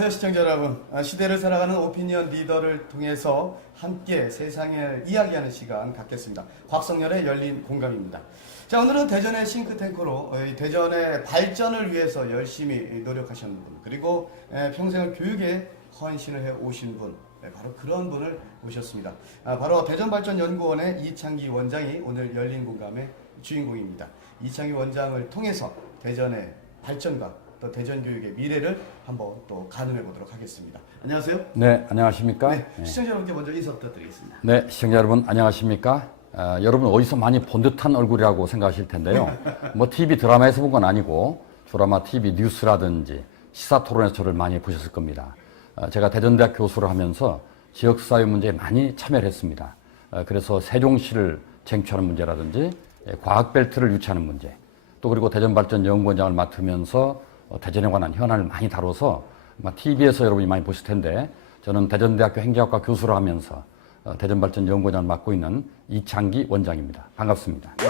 안녕하세요, 시청자 여러분. 시대를 살아가는 오피니언 리더를 통해서 함께 세상을 이야기하는 시간 갖겠습니다. 곽성열의 열린 공감입니다. 자, 오늘은 대전의 싱크탱크로 대전의 발전을 위해서 열심히 노력하시는 분, 그리고 평생을 교육에 헌신을 해 오신 분, 바로 그런 분을 모셨습니다. 바로 대전발전연구원의 이창기 원장이 오늘 열린 공감의 주인공입니다. 이창기 원장을 통해서 대전의 발전과 또 대전교육의 미래를 한번 또 가늠해 보도록 하겠습니다. 안녕하세요. 네, 안녕하십니까? 네, 시청자 여러분께 먼저 인사 부탁드리겠습니다. 네, 시청자 여러분 안녕하십니까? 여러분 어디서 많이 본 듯한 얼굴이라고 생각하실 텐데요. 뭐 TV 드라마에서 본 건 아니고 드라마 TV 뉴스라든지 시사 토론에서 저를 많이 보셨을 겁니다. 제가 대전대학 교수를 하면서 지역사회 문제에 많이 참여를 했습니다. 그래서 세종시를 쟁취하는 문제라든지 과학벨트를 유치하는 문제, 또 그리고 대전발전연구원장을 맡으면서 대전에 관한 현안을 많이 다뤄서 TV에서 여러분이 많이 보실 텐데, 저는 대전대학교 행정학과 교수를 하면서 대전발전연구원장을 맡고 있는 이창기 원장입니다. 반갑습니다. 네.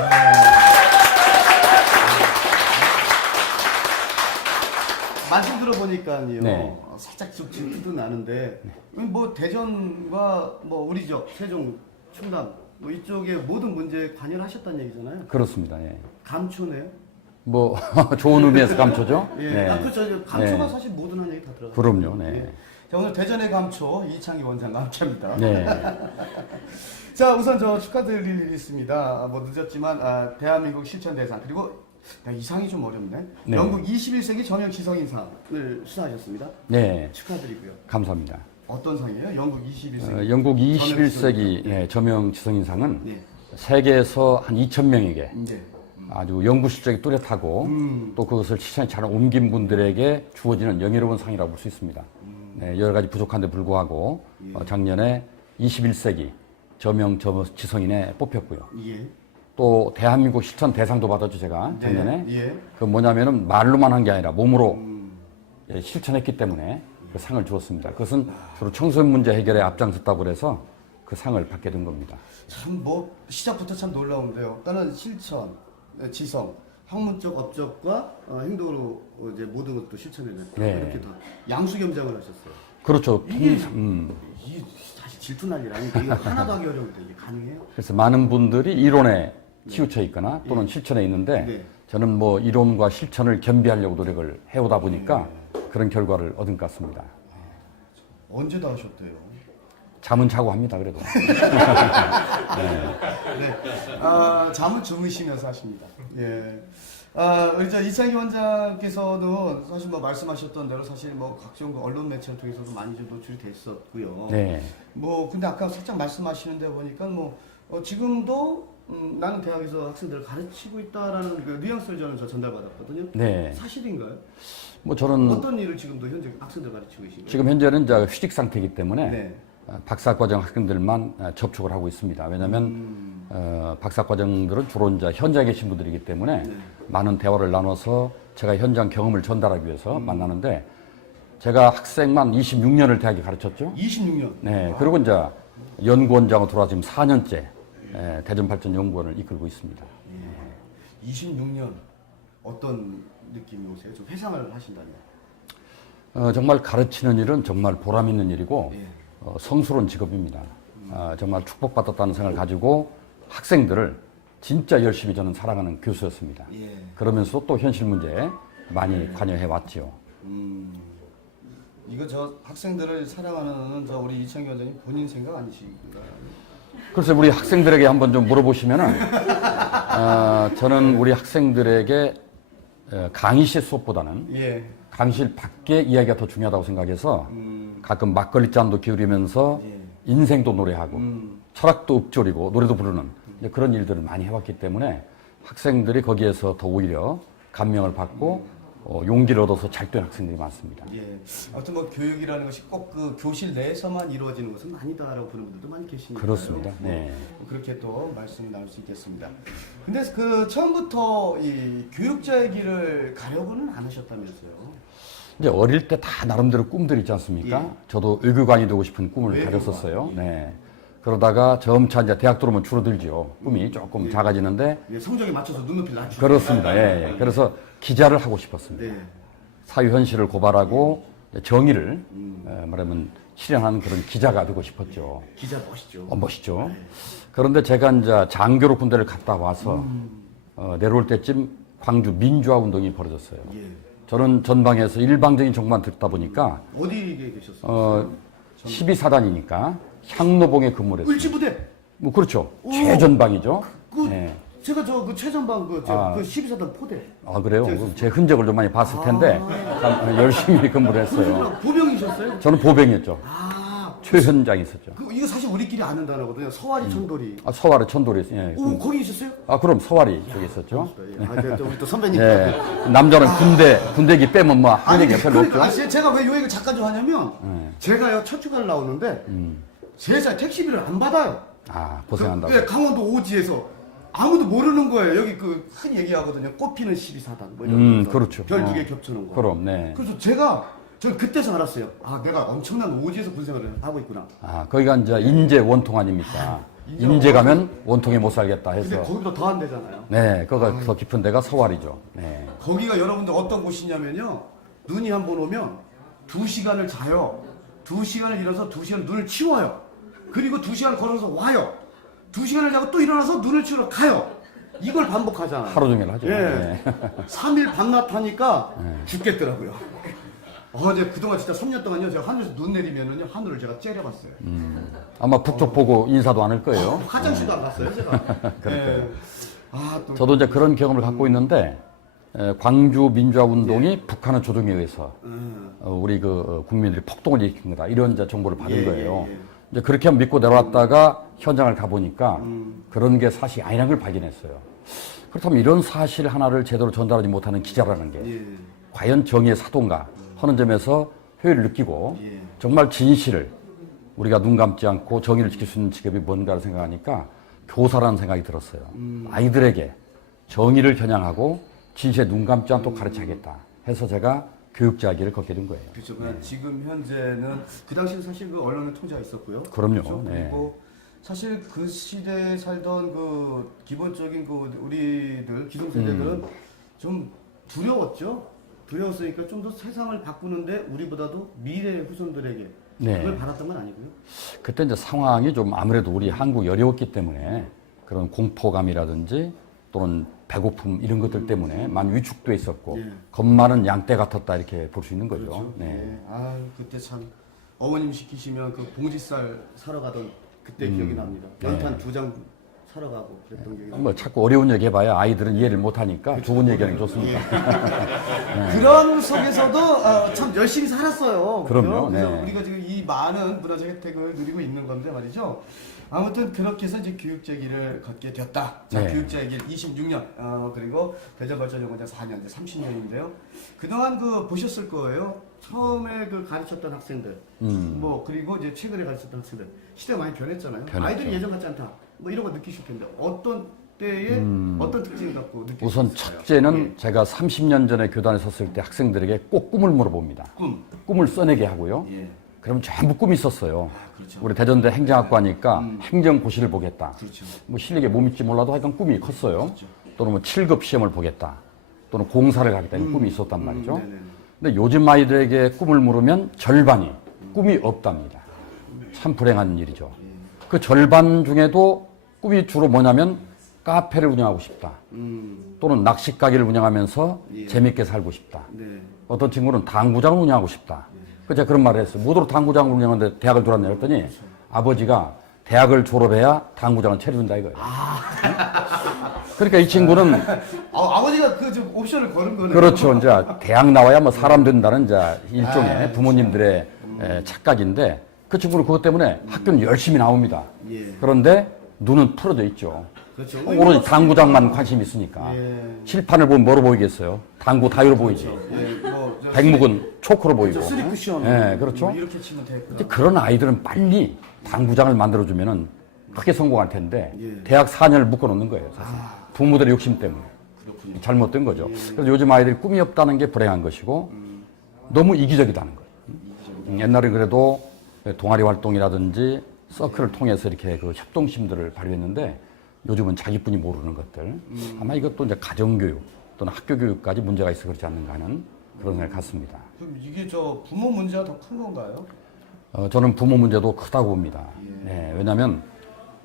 말씀 들어보니까요, 네. 살짝 좀 질투도 나는데, 뭐 대전과 뭐 우리 지역 세종, 충남 뭐 이쪽에 모든 문제에 관여를 하셨다는 얘기잖아요. 그렇습니다. 예. 감초네요. 뭐 좋은 의미에서 감초죠. 예. 네. 그렇죠. 감초가 네. 사실 모든 한 얘기 다 들어가요. 그럼요. 네. 예. 자, 오늘 대전의 감초 이창기 원장과 함께합니다. 네. 자, 우선 저 축하드릴 일이 있습니다. 뭐 늦었지만 대한민국 실천 대상, 그리고 이 상이 좀 어렵네. 네. 영국 21세기 전형 지성인상을 수상하셨습니다. 네. 축하드리고요. 감사합니다. 어떤 상이에요? 영국 21세기. 영국 21세기 저명 지성인상은 네. 세계에서 한 2,000명에게 네. 아주 연구 실적이 뚜렷하고 또 그것을 실천에 잘 옮긴 분들에게 주어지는 영예로운 상이라고 볼 수 있습니다. 네, 여러 가지 부족한데 불구하고 작년에 21세기 저명 지성인에 뽑혔고요. 예. 또 대한민국 실천 대상도 받았죠, 제가 작년에. 네. 예. 그 뭐냐면은 말로만 한 게 아니라 몸으로 실천했기 때문에 그 상을 주었습니다. 그것은 주로 청소년 문제 해결에 앞장섰다고 그래서 그 상을 받게 된 겁니다. 참 뭐 시작부터 참 놀라운데요. 일단은 실천, 지성, 학문적 업적과 행동으로 이제 모든 것도 실천해냈다. 네. 이렇게 다 양수겸장을 하셨어요. 그렇죠. 이게 사실 질투날 일 아닌데 이거 하나도 하기 어려운데 이게 가능해요? 그래서 많은 분들이 이론에 치우쳐 있거나 또는 실천에 있는데 네. 저는 뭐 이론과 실천을 겸비하려고 노력을 해오다 보니까 그런 결과를 얻은 것 같습니다. 언제 다 하셨대요? 잠은 자고 합니다, 그래도. 네. 잠을 주무시면서 하십니다. 예. 우리 저 이창기 원장께서는 사실 뭐 말씀하셨던 대로 사실 뭐 각종 언론 매체를 통해서도 많이 좀 노출이 됐었고요. 네. 뭐 근데 아까 살짝 말씀하시는데 보니까 뭐 지금도 나는 대학에서 학생들을 가르치고 있다라는 그 뉘앙스를 저는 전달받았거든요. 네. 사실인가요? 뭐 저는 어떤 일을 지금도 현재 학생들 가르치고 계신가요? 지금 현재는 이제 휴직 상태이기 때문에 네. 박사과정 학생들만 접촉을 하고 있습니다. 왜냐하면 박사과정들은 주로 이제 현장에 계신 분들이기 때문에 많은 대화를 나눠서 제가 현장 경험을 전달하기 위해서 만나는데, 제가 학생만 26년을 대학에 가르쳤죠. 26년. 네. 그리고 이제 연구원장으로 돌아와 지금 4년째 대전발전연구원을 이끌고 있습니다. 26년 어떤 느낌이 오세요? 좀 회상을 하신다면. 정말 가르치는 일은 정말 보람 있는 일이고 예. 성스러운 직업입니다. 정말 축복받았다는 생각을 가지고 학생들을 진짜 열심히 저는 사랑하는 교수였습니다. 예. 그러면서 또 현실 문제에 많이 관여해 왔지요. 이거 저 학생들을 사랑하는 저 우리 이창기 원장님 본인 생각 아니신가요? 그래서 우리 학생들에게 한번 좀 물어보시면은 저는 우리 학생들에게 강의실 수업보다는 예. 강의실 밖의 이야기가 더 중요하다고 생각해서 가끔 막걸리 잔도 기울이면서 예. 인생도 노래하고 철학도 읊조리고 노래도 부르는 이제 그런 일들을 많이 해왔기 때문에 학생들이 거기에서 더 오히려 감명을 받고 용기를 얻어서 잘 된 학생들이 많습니다. 예. 아무튼 뭐 교육이라는 것이 꼭 그 교실 내에서만 이루어지는 것은 아니다라고 보는 분들도 많이 계시니까요. 그렇습니다. 네. 그렇게 또 말씀을 나눌 수 있겠습니다. 근데 그 처음부터 이 교육자의 길을 가려고는 안 하셨다면서요? 이제 어릴 때 다 나름대로 꿈들이 있지 않습니까? 예. 저도 외교관이 되고 싶은 꿈을 외교관. 가졌었어요. 네. 그러다가 점차 이제 대학 들어오면 줄어들죠. 꿈이 조금 작아지는데. 예, 성적에 맞춰서 눈높이를 낮추고. 그렇습니다. 예, 예. 그래서 기자를 하고 싶었습니다. 네. 사회 현실을 고발하고 정의를 말하면 실현하는 그런 기자가 되고 싶었죠. 기자 멋있죠. 멋있죠. 그런데 제가 이제 장교로 군대를 갔다 와서 내려올 때쯤 광주 민주화 운동이 벌어졌어요. 예. 저는 전방에서 일방적인 정보만 듣다 보니까 어디에 계셨어요? 12사단이니까 향로봉에 근무를 했어요. 을지부대. 뭐 그렇죠. 최전방이죠. 네. 제가 그 최전방 그 12사단 포대. 그래요? 그럼 제 흔적을 좀 많이 봤을 텐데 참 열심히 근무를 했어요. 보병이셨어요? 저는 보병이었죠. 최현장이 있었죠. 이거 사실 우리끼리 아는 단어거든요. 서와리 천돌이. 서와리 천돌이. 예. 거기 있었어요? 그럼 서와리 저기 있었죠. 우리 또 선배님. 예. 남자는 군대기 빼면 뭐 하는 얘기가 별로 없죠. 제가 왜 요 얘기를 잠깐 좀 하냐면 제가요 첫 휴가를 나오는데 세상에 택시비를 안 받아요. 고생한다고. 예, 강원도 오지에서 아무도 모르는 거예요. 여기 큰 얘기하거든요. 꽃피는 12사단. 뭐 이런 거. 그렇죠. 별 2개 겹치는 거. 그럼, 네. 그래서 저는 그때서 알았어요. 내가 엄청난 오지에서 군생활을 하고 있구나. 거기가 이제 인제 원통 아닙니까? 인제 가면 원통에 못 살겠다 근데 해서. 거기보다 더한 데잖아요. 네, 거기가 더 깊은 데가 서와리죠. 네. 거기가 여러분들 어떤 곳이냐면요. 눈이 한 번 오면 2시간을 자요. 2시간을 일어서 2시간 눈을 치워요. 그리고 2시간 걸어서 와요. 2시간을 자고 또 일어나서 눈을 치우러 가요. 이걸 반복하잖아요. 하루 종일 하죠. 예. 네. 3일 밤낮 하니까 죽겠더라고요. 이제 그동안 진짜 3년 동안요, 제가 하늘에서 눈 내리면은요, 하늘을 제가 째려봤어요. 아마 북쪽 보고 인사도 안 할 거예요. 화장실도 안 갔어요, 제가. 그럴까요? 또 저도 이제 그런 경험을 갖고 있는데, 광주 민주화 운동이 북한의 조종에 의해서 우리 국민들이 폭동을 일으킨 거다. 이런 이제 정보를 받은 거예요. 이제 그렇게 믿고 내려왔다가 현장을 가보니까 그런 게 사실이 아니라는 걸 발견했어요. 그렇다면 이런 사실 하나를 제대로 전달하지 못하는 기자라는 게 과연 정의의 사도인가 하는 점에서 효율을 느끼고 정말 진실을 우리가 눈 감지 않고 정의를 지킬 수 있는 직업이 뭔가를 생각하니까 교사라는 생각이 들었어요. 아이들에게 정의를 겨냥하고 진실에 눈 감지 않도록 가르쳐야겠다 해서 제가 교육자기를 걷게 된 거예요. 그렇죠. 지금 현재는 그 당시는 사실 그 언론의 통제가 있었고요. 그럼요. 그렇죠? 네. 그리고 사실 그 시대에 살던 그 기본적인 우리들 기성세대들은 좀 두려웠죠. 두려웠으니까 좀 더 세상을 바꾸는데 우리보다도 미래 후손들에게 그걸 바랐던 건 아니고요. 그때 이제 상황이 좀 아무래도 우리 한국이 어려웠기 때문에 그런 공포감이라든지 또는 배고픔 이런 것들 때문에 많이 위축돼 있었고 겁 많은 양떼 같았다 이렇게 볼 수 있는 거죠. 그렇죠. 네. 그때 참 어머님 시키시면 그 봉지쌀 사러 가던 그때 기억이 납니다. 연탄 2장 사러 가고 그랬던 기억이 납니다. 자꾸 어려운 얘기 해봐야 아이들은 이해를 못하니까 좋은 얘기하는 게 좋습니다. 그런 속에서도 참 열심히 살았어요. 그럼요. 그래서 네. 우리가 지금 이 많은 문화적 혜택을 누리고 있는 건데 말이죠. 아무튼 그렇게 해서 이제 교육제기를 걷게 되었다. 자, 네. 교육제기 26년, 그리고 대전발전연구원 4년, 이제 30년인데요. 그동안 보셨을 거예요. 처음에 가르쳤던 학생들, 그리고 이제 최근에 가르쳤던 학생들, 시대가 많이 변했잖아요. 변했죠. 아이들이 예전 같지 않다. 이런 거 느끼실 텐데, 어떤 때에 어떤 특징을 갖고 느끼셨어요? 우선 첫째는 제가 30년 전에 교단에 섰을 때 학생들에게 꼭 꿈을 물어봅니다. 꿈을 써내게 하고요. 그러면 전부 꿈이 있었어요. 그렇죠. 우리 대전대 행정학과니까 행정고시를 보겠다. 그렇죠. 실력에 못 믿지 몰라도 하여간 꿈이 컸어요. 또는 7급 시험을 보겠다. 또는 공사를 가겠다. 이런 꿈이 있었단 말이죠. 근데 요즘 아이들에게 꿈을 물으면 절반이 꿈이 없답니다. 참 불행한 일이죠. 그 절반 중에도 꿈이 주로 뭐냐면 카페를 운영하고 싶다. 또는 낚시 가게를 운영하면서 재밌게 살고 싶다. 어떤 친구는 당구장을 운영하고 싶다. 제가 그런 말을 했어요. 무도로 당구장을 운영하는데 대학을 졸았냐 했더니 아버지가 대학을 졸업해야 당구장을 차려준다 이거예요. 그러니까 이 친구는 아버지가 옵션을 거는 거네요. 그렇죠. 이제 대학 나와야 뭐 사람 된다는 이제 일종의 부모님들의 착각인데 그 친구는 그것 때문에 학교는 열심히 나옵니다. 그런데 눈은 풀어져 있죠. 그렇죠. 오로지 당구장만 관심이 있으니까. 칠판을 보면 뭐로 보이겠어요? 당구 다이로 보이지. 백묵은 초코로 보이고. 쓰리 쿠션. 네, 그렇죠. 이렇게 치면 되겠구나. 이제 그런 아이들은 빨리 당구장을 만들어주면은 크게 성공할 텐데 대학 4년을 묶어놓는 거예요. 사실. 부모들의 욕심 때문에. 그렇군요. 잘못된 거죠. 그래서 요즘 아이들이 꿈이 없다는 게 불행한 것이고 너무 이기적이다는 거예요. 옛날에 그래도 동아리 활동이라든지 서클을 통해서 이렇게 협동심들을 발휘했는데 요즘은 자기뿐이 모르는 것들. 아마 이것도 이제 가정교육 또는 학교교육까지 문제가 있어 그렇지 않는가 하는 그런 생각 같습니다. 그럼 이게 저 부모 문제가 더 큰 건가요? 저는 부모 문제도 크다고 봅니다. 네, 왜냐하면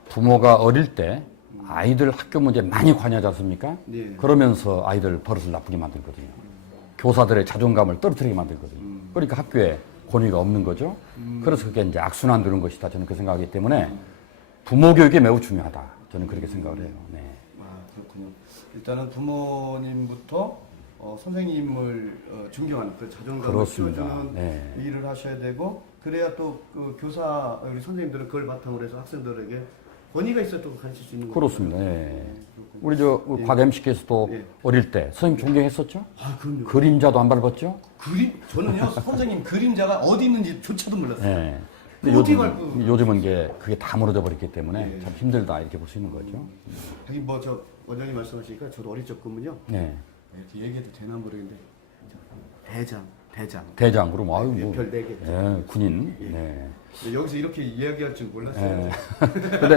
부모가 어릴 때 아이들 학교 문제에 많이 관여하지 않습니까? 예. 그러면서 아이들 버릇을 나쁘게 만들거든요. 교사들의 자존감을 떨어뜨리게 만들거든요. 그러니까 학교에 권위가 없는 거죠. 그래서 그게 이제 악순환 되는 것이다. 저는 그 생각하기 때문에 부모 교육이 매우 중요하다. 저는 그렇게 생각을 해요. 네. 아, 그렇군요. 일단은 부모님부터 선생님을 존경하는 그 자존감을 그렇습니다. 키워주는 네. 일을 하셔야 되고, 그래야 또 그 교사 우리 선생님들은 그걸 바탕으로 해서 학생들에게 권위가 있어야 또 가르칠 수 있는 거죠. 그렇습니다. 네. 우리 곽 MC께서도 예. 어릴 때 선생님 존경했었죠? 아, 그럼요. 그림자도 안 밟았죠? 저는요 선생님 그림자가 어디 있는지조차도 몰랐어요. 네. 그거 어떻게 밟고? 요즘은 그게 다 무너져 버렸기 때문에 참 힘들다 이렇게 볼 수 있는 거죠. 하긴 저 원장님 말씀하시니까 저도 어릴 적군요. 네. 이렇게 얘기해도 되나 모르겠는데 대장 대장 그럼 아유 뭐 별 4개. 예, 군인. 네. 여기서 이렇게 이야기할 줄 몰랐어요. 네. 근데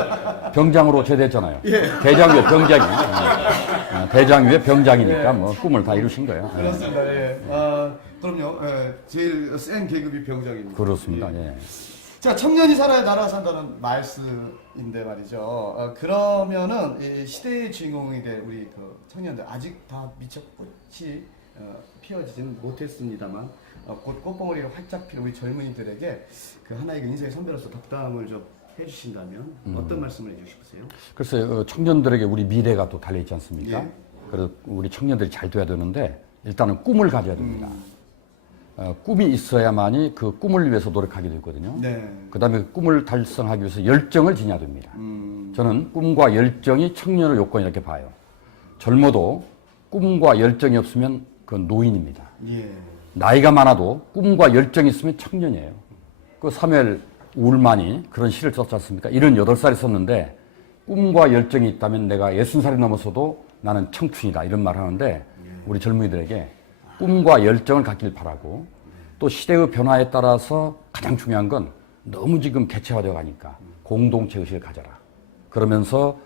병장으로 제대했잖아요. 대장 위에 병장이. 대장 위에 병장이니까 뭐 꿈을 다 이루신 거예요. 그렇습니다. 예. 그럼요. 예. 제일 센 계급이 병장입니다. 그렇습니다. 예. 자, 청년이 살아야 나라가 산다는 말씀인데 말이죠. 그러면은 이 시대의 주인공이 될 우리 그 청년들 아직 다 미처 꽃이 피어지지는 못했습니다만 곧 꽃봉오리를 활짝 피는 우리 젊은이들에게 그 하나의 인생의 선배로서 덕담을 좀 해주신다면 어떤 말씀을 해주시겠어요? 글쎄요, 청년들에게 우리 미래가 또 달려있지 않습니까? 예. 그래서 우리 청년들이 잘 돼야 되는데 일단은 꿈을 가져야 됩니다. 꿈이 있어야만이 그 꿈을 위해서 노력하게 되거든요. 네. 그 다음에 그 꿈을 달성하기 위해서 열정을 지녀야 됩니다. 저는 꿈과 열정이 청년의 요건이렇게 봐요. 젊어도 꿈과 열정이 없으면 그건 노인입니다. 예. 나이가 많아도 꿈과 열정이 있으면 청년이에요. 그 사무엘 울만이 그런 시를 썼지 않습니까? 78살이 썼는데 꿈과 열정이 있다면 내가 60살이 넘어서도 나는 청춘이다 이런 말을 하는데 우리 젊은이들에게 꿈과 열정을 갖길 바라고 또 시대의 변화에 따라서 가장 중요한 건 너무 지금 개체화되어 가니까 공동체 의식을 가져라. 그러면서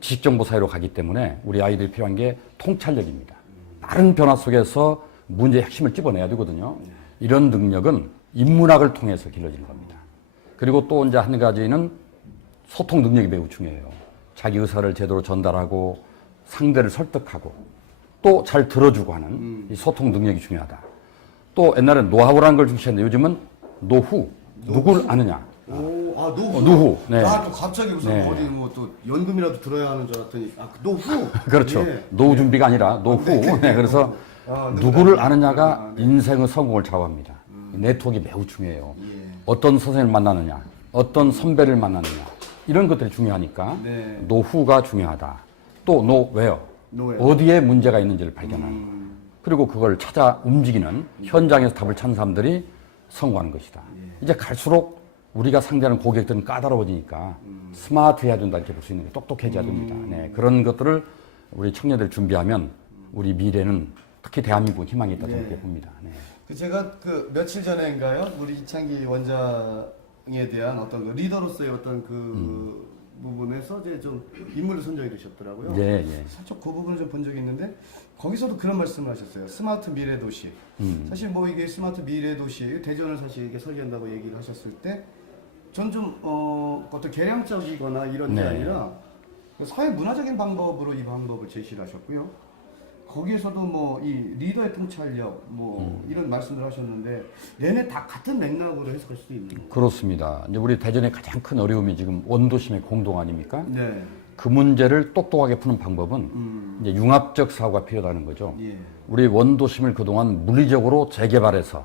지식정보 사회로 가기 때문에 우리 아이들이 필요한 게 통찰력입니다. 빠른 변화 속에서 문제의 핵심을 찝어내야 되거든요. 이런 능력은 인문학을 통해서 길러지는 겁니다. 그리고 또 이제 한 가지는 소통 능력이 매우 중요해요. 자기 의사를 제대로 전달하고 상대를 설득하고 또 잘 들어주고 하는 이 소통 능력이 중요하다. 또 옛날엔 노하우라는 걸 중시했는데 요즘은 노후, 누구를 아느냐. 노후. 노후. 네. 또 갑자기 무슨 네. 어디 뭐 또 연금이라도 들어야 하는 줄 알았더니 노후. 그렇죠. 예. 노후 준비가 아니라 노후. 네. 그래서 누구를 아느냐가 인생의 성공을 좌우합니다. 네트워크가 매우 중요해요. 예. 어떤 선생님을 만나느냐, 어떤 선배를 만나느냐 이런 것들이 중요하니까 네. 노후가 중요하다. 또 노웨어. 노웨어. 어디에 문제가 있는지를 발견하는 것. 그리고 그걸 찾아 움직이는 현장에서 답을 찾는 사람들이 성공하는 것이다. 이제 갈수록 우리가 상대하는 고객들은 까다로워지니까 스마트해야 된다 이렇게 볼 수 있는 게 똑똑해져야 됩니다. 네, 그런 것들을 우리 청년들 준비하면 우리 미래는 특히 대한민국은 희망이 있다 저는 그렇게 봅니다. 네. 제가 그 며칠 전에인가요? 우리 이창기 원장에 대한 어떤 그 리더로서의 어떤 그 부분에서 이제 좀 인물을 선정해 주셨더라고요. 예, 예. 살짝 그 부분을 좀 본 적이 있는데 거기서도 그런 말씀을 하셨어요. 스마트 미래 도시. 사실 뭐 이게 스마트 미래 도시 대전을 사실 이게 설계한다고 얘기를 하셨을 때 전 좀 어떤 개량적이거나 이런 게 네. 아니라 사회 문화적인 방법으로 이 방법을 제시를 하셨고요. 거기에서도 뭐 이 리더의 통찰력 뭐 이런 말씀을 하셨는데 내내 다 같은 맥락으로 해석할 수도 있는 거예요. 그렇습니다. 이제 우리 대전의 가장 큰 어려움이 지금 원도심의 공동 아닙니까? 네. 그 문제를 똑똑하게 푸는 방법은 이제 융합적 사고가 필요하다는 거죠. 예. 우리 원도심을 그동안 물리적으로 재개발해서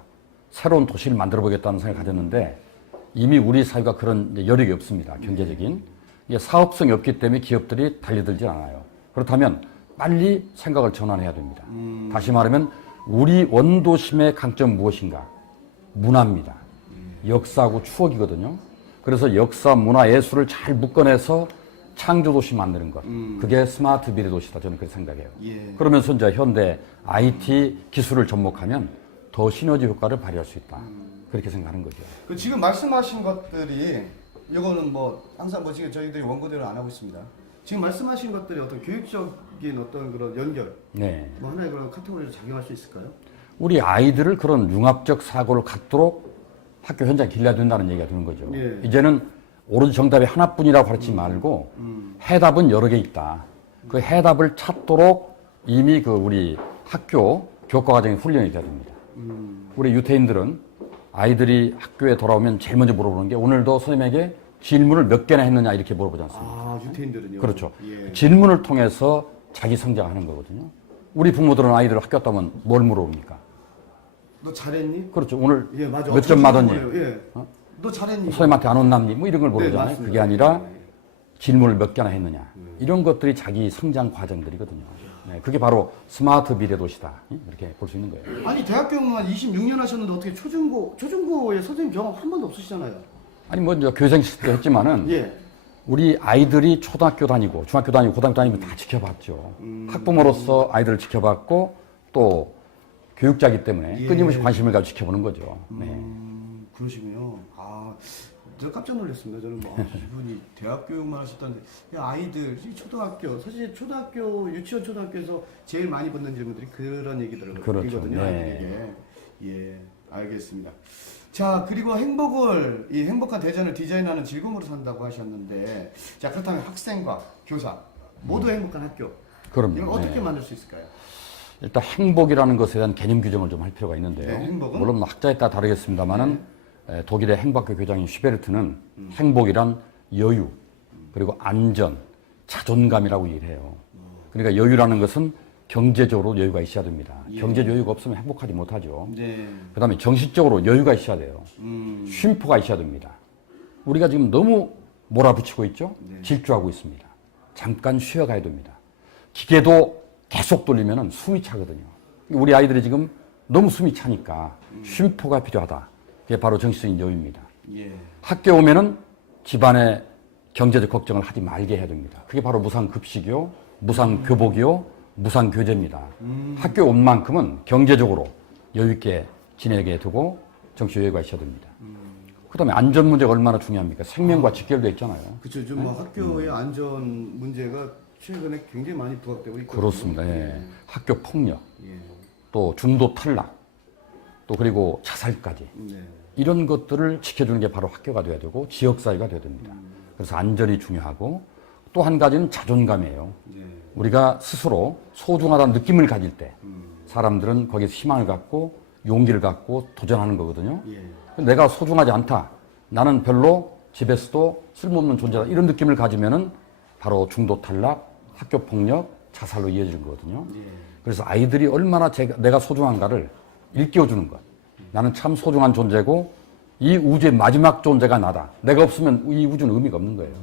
새로운 도시를 만들어 보겠다는 생각을 가졌는데 이미 우리 사회가 그런 이제 여력이 없습니다. 경제적인. 이게 사업성이 없기 때문에 기업들이 달려들지 않아요. 그렇다면 빨리 생각을 전환해야 됩니다. 다시 말하면 우리 원도심의 강점 무엇인가? 문화입니다. 역사하고 추억이거든요. 그래서 역사, 문화, 예술을 잘 묶어내서 창조도시 만드는 것. 그게 스마트 미래도시다. 저는 그렇게 생각해요. 예. 그러면서 이제 현대 IT 기술을 접목하면 더 시너지 효과를 발휘할 수 있다. 그렇게 생각하는 거죠. 그 지금 말씀하신 것들이 이거는 뭐 항상 뭐 지금 저희들이 원고대로 안 하고 있습니다. 지금 말씀하신 것들이 어떤 교육적인 어떤 그런 연결, 네. 뭐 하나의 그런 카테고리로 작용할 수 있을까요? 우리 아이들을 그런 융합적 사고를 갖도록 학교 현장에 길러야 된다는 얘기가 드는 거죠. 예. 이제는 오로지 정답이 하나뿐이라고 가르치지 말고 해답은 여러 개 있다. 그 해답을 찾도록 이미 그 우리 학교 교과 과정에 훈련이 돼야 됩니다. 우리 유태인들은 아이들이 학교에 돌아오면 제일 먼저 물어보는 게 오늘도 선생님에게 질문을 몇 개나 했느냐 이렇게 물어보지 않습니까? 아, 유태인들은요? 그렇죠. 예. 질문을 통해서 자기 성장하는 거거든요. 우리 부모들은 아이들 학교 갔다 오면 뭘 물어봅니까? 너 잘했니? 그렇죠. 오늘 예, 맞아. 몇 점 맞았니? 예. 너 잘했니? 선생님한테 안 혼났니? 뭐 이런 걸 물어보잖아요. 맞습니다. 그게 아니라 예. 질문을 몇 개나 했느냐. 이런 것들이 자기 성장 과정들이거든요. 네, 그게 바로 스마트 미래 도시다. 이렇게 볼 수 있는 거예요. 아니 대학교만 26년 하셨는데 어떻게 초중고에 선생님 경험 한 번도 없으시잖아요. 아니 뭐 이제 교생 시절도 했지만은 예. 우리 아이들이 초등학교 다니고 중학교 다니고 고등학교 다니면 다 지켜봤죠. 학부모로서 아이들을 지켜봤고 또 교육자이기 때문에 예. 끊임없이 관심을 가지고 지켜보는 거죠. 네. 그러시군요. 아, 저 깜짝 놀랐습니다. 저는 뭐 이분이 대학 교육만 하셨다는데 아이들 초등학교 사실 초등학교 유치원 초등학교에서 제일 많이 받는 질문들이 그런 얘기들거든요. 그렇죠. 네. 아이들에게. 예, 알겠습니다. 자, 그리고 이 행복한 대전을 디자인하는 즐거움으로 산다고 하셨는데, 자, 그렇다면 학생과 교사 모두 행복한 학교. 그럼요. 이걸 어떻게 네. 만들 수 있을까요? 일단 행복이라는 것에 대한 개념 규정을 좀 할 필요가 있는데요. 네, 행복은? 물론 학자에 따라 다르겠습니다만은 독일의 행복학교 교장인 슈베르트는 행복이란 여유, 그리고 안전, 자존감이라고 얘기를 해요. 그러니까 여유라는 것은 경제적으로 여유가 있어야 됩니다. 예. 경제 여유가 없으면 행복하지 못하죠. 네. 그 다음에 정신적으로 여유가 있어야 돼요. 쉼표가 있어야 됩니다. 우리가 지금 너무 몰아붙이고 있죠? 네. 질주하고 있습니다. 잠깐 쉬어가야 됩니다. 기계도 계속 돌리면 숨이 차거든요. 우리 아이들이 지금 너무 숨이 차니까 쉼표가 필요하다. 그게 바로 정신적인 여유입니다. 예. 학교 오면은 집안의 경제적 걱정을 하지 말게 해야 됩니다. 그게 바로 무상급식이요, 무상교복이요, 무상교재입니다. 학교 온 만큼은 경제적으로 여유있게 지내게 두고 정신 여유가 있어야 됩니다. 그 다음에 안전 문제가 얼마나 중요합니까? 생명과 직결되어 있잖아요. 그렇죠. 좀 뭐 학교의 안전 문제가 최근에 굉장히 많이 부각되고 있거든요. 그렇습니다. 예. 학교 폭력, 예. 또 중도 탈락, 또 그리고 자살까지. 네. 이런 것들을 지켜주는 게 바로 학교가 돼야 되고 지역사회가 돼야 됩니다. 그래서 안전이 중요하고 또 한 가지는 자존감이에요. 네. 우리가 스스로 소중하다는 느낌을 가질 때 사람들은 거기서 희망을 갖고 용기를 갖고 도전하는 거거든요. 예. 내가 소중하지 않다. 나는 별로 집에서도 쓸모없는 존재다. 이런 느낌을 가지면은 바로 중도 탈락, 학교 폭력, 자살로 이어지는 거거든요. 예. 그래서 아이들이 얼마나 내가 소중한가를 일깨워주는 것. 나는 참 소중한 존재고 이 우주의 마지막 존재가 나다. 내가 없으면 이 우주는 의미가 없는 거예요.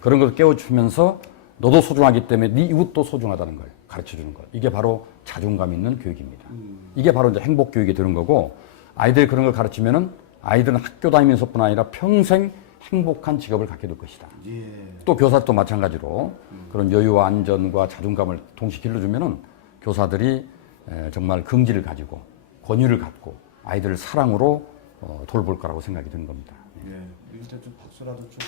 그런 걸 깨워주면서 너도 소중하기 때문에 네 이웃도 소중하다는 걸 가르쳐주는 것. 이게 바로 자존감 있는 교육입니다. 이게 바로 이제 행복 교육이 되는 거고 아이들이 그런 걸 가르치면은 아이들은 학교 다니면서뿐 아니라 평생 행복한 직업을 갖게 될 것이다. 예. 또 교사도 마찬가지로 그런 여유와 안전과 자존감을 동시에 길러주면은 교사들이 정말 긍지를 가지고 권유를 갖고 아이들을 사랑으로 돌볼 거라고 생각이 드는 겁니다. 예. 일단 좀 박수라도 좀.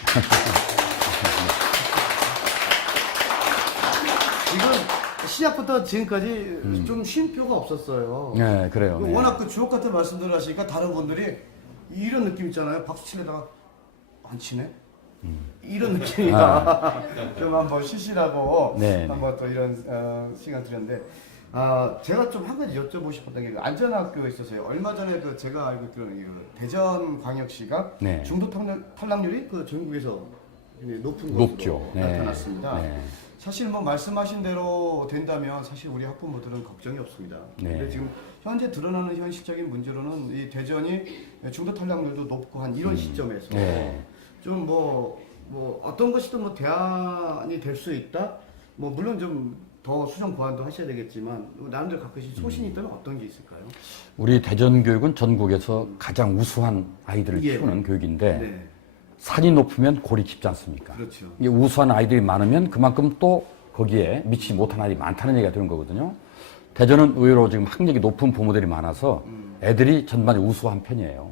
이건 시작부터 지금까지 좀 쉼표가 없었어요. 네, 그래요. 네. 워낙 그 주옥 같은 말씀들을 하시니까 다른 분들이 이런 느낌 있잖아요. 박수 치려다가 안 치네? 이런 느낌이다. 좀 한번 쉬시라고 네, 한번 또 이런 시간 드렸는데 제가 좀 한 가지 여쭤보고 싶었던 게그 안전학교에 있어서요. 얼마 전에 그 제가 알고 있기로는 그 대전광역시가 네. 중도 탈락률이 그 전국에서 굉장히 높은 것으로 높죠. 네. 나타났습니다. 네. 사실 뭐 말씀하신 대로 된다면 사실 우리 학부모들은 걱정이 없습니다. 네. 근데 지금 현재 드러나는 현실적인 문제로는 이 대전이 중도 탈락률도 높고 한 이런 시점에서 네. 좀 뭐 어떤 것이든 뭐 대안이 될 수 있다. 뭐 물론 좀 더 수정 보완도 하셔야 되겠지만 나름대로 갖고 계신 소신이 있다면 어떤 게 있을까요? 우리 대전 교육은 전국에서 가장 우수한 아이들을 예. 키우는 교육인데 네, 산이 높으면 골이 깊지 않습니까? 그렇죠. 이게 우수한 아이들이 많으면 그만큼 또 거기에 미치지 못한 아이들이 많다는 얘기가 되는 거거든요. 대전은 의외로 지금 학력이 높은 부모들이 많아서 애들이 전반적으로 우수한 편이에요.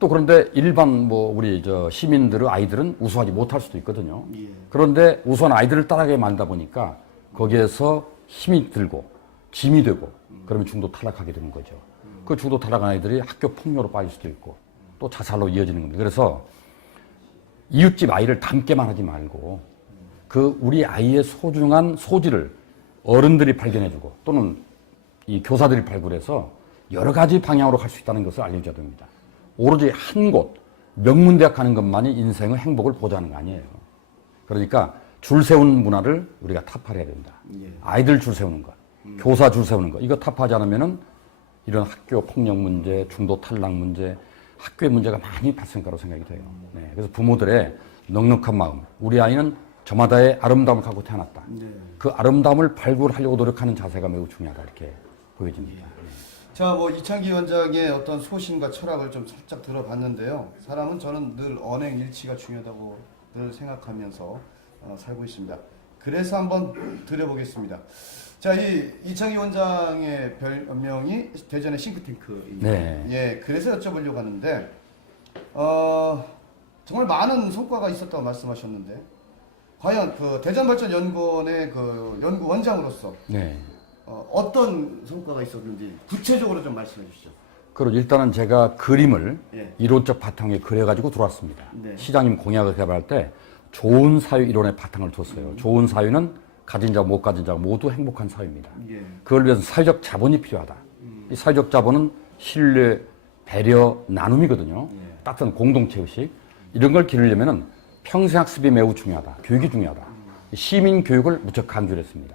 또 그런데 일반 뭐 우리 시민들의 아이들은 우수하지 못할 수도 있거든요. 예. 그런데 우수한 아이들을 따라가게 만다 보니까 거기에서 힘이 들고 짐이 되고 그러면 중도 탈락하게 되는 거죠. 그 중도 타락한 아이들이 학교 폭력으로 빠질 수도 있고 또 자살로 이어지는 겁니다. 그래서 이웃집 아이를 닮게만 하지 말고 그 우리 아이의 소중한 소질을 어른들이 발견해주고 또는 이 교사들이 발굴해서 여러 가지 방향으로 갈 수 있다는 것을 알려줘야 됩니다. 오로지 한 곳 명문대학 가는 것만이 인생의 행복을 보장하는 거 아니에요. 그러니까 줄 세우는 문화를 우리가 타파해야 된다. 아이들 줄 세우는 것, 교사 줄 세우는 것, 이거 타파하지 않으면은 이런 학교 폭력 문제, 중도 탈락 문제, 학교의 문제가 많이 발생할 거라고 생각이 돼요. 네, 그래서 부모들의 넉넉한 마음, 우리 아이는 저마다의 아름다움을 갖고 태어났다. 그 아름다움을 발굴하려고 노력하는 자세가 매우 중요하다 이렇게 보여집니다. 자, 뭐 이창기 원장의 어떤 소신과 철학을 좀 살짝 들어봤는데요. 사람은 저는 늘 언행일치가 중요하다고 늘 생각하면서 살고 있습니다. 그래서 한번 드려보겠습니다. 자, 이 이창기 원장의 별명이 대전의 싱크탱크입니다. 네. 예, 그래서 여쭤보려고 하는데 정말 많은 성과가 있었다고 말씀하셨는데 과연 그 대전발전연구원의 그 연구원장으로서 네. 어떤 성과가 있었는지 구체적으로 좀 말씀해 주시죠. 그리고 일단은 제가 그림을 예. 이론적 바탕에 그려가지고 들어왔습니다. 네. 시장님 공약을 개발할 때 좋은 사유 이론의 바탕을 뒀어요. 좋은 사유는 가진 자와 못 가진 자가 모두 행복한 사유입니다. 예. 그걸 위해서 사회적 자본이 필요하다. 이 사회적 자본은 신뢰, 배려, 나눔이거든요. 따뜻한 공동체의식. 이런 걸 기르려면은 평생학습이 매우 중요하다. 교육이 중요하다. 시민 교육을 무척 강조를 했습니다.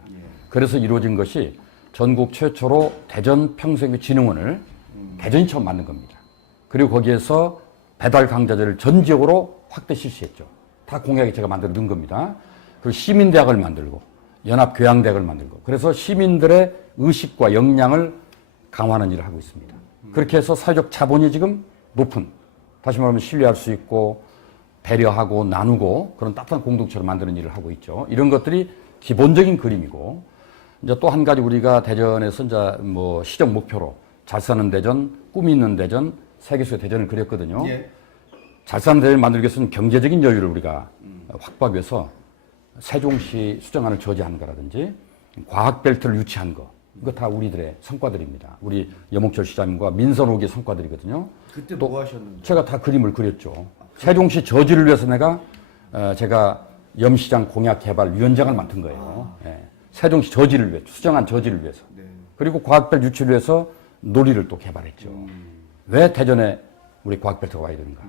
그래서 이루어진 것이 전국 최초로 대전 평생교육진흥원을 대전이 처음 만든 겁니다. 그리고 거기에서 배달 강좌제를 전 지역으로 확대 실시했죠. 다 공약에 제가 만들어 넣은 겁니다. 그리고 시민대학을 만들고 연합교양대학을 만들고 그래서 시민들의 의식과 역량을 강화하는 일을 하고 있습니다. 그렇게 해서 사회적 자본이 지금 높은, 다시 말하면 신뢰할 수 있고 배려하고 나누고 그런 따뜻한 공동체를 만드는 일을 하고 있죠. 이런 것들이 기본적인 그림이고 이제 또 한 가지 우리가 대전에서 이제 뭐 시정 목표로 잘 사는 대전, 꿈 있는 대전, 세계수의 대전을 그렸거든요. 예. 잘 사는 대전을 만들기 위해서는 경제적인 여유를 우리가 확보하기 위해서 세종시 수정안을 저지한 거라든지 과학벨트를 유치한 거, 이거 다 우리들의 성과들입니다. 우리 여몽철 시장님과 민선옥의 성과들이거든요. 그때 뭐 하셨는데? 제가 다 그림을 그렸죠. 세종시 저지를 위해서 제가 염시장 공약 개발 위원장을 맡은 거예요. 예. 세종시 저지를 위해서, 수정한 저지를 위해서. 네. 그리고 과학벨 유치를 위해서 놀이를 또 개발했죠. 왜 대전에 우리 과학벨트가 와야 되는가?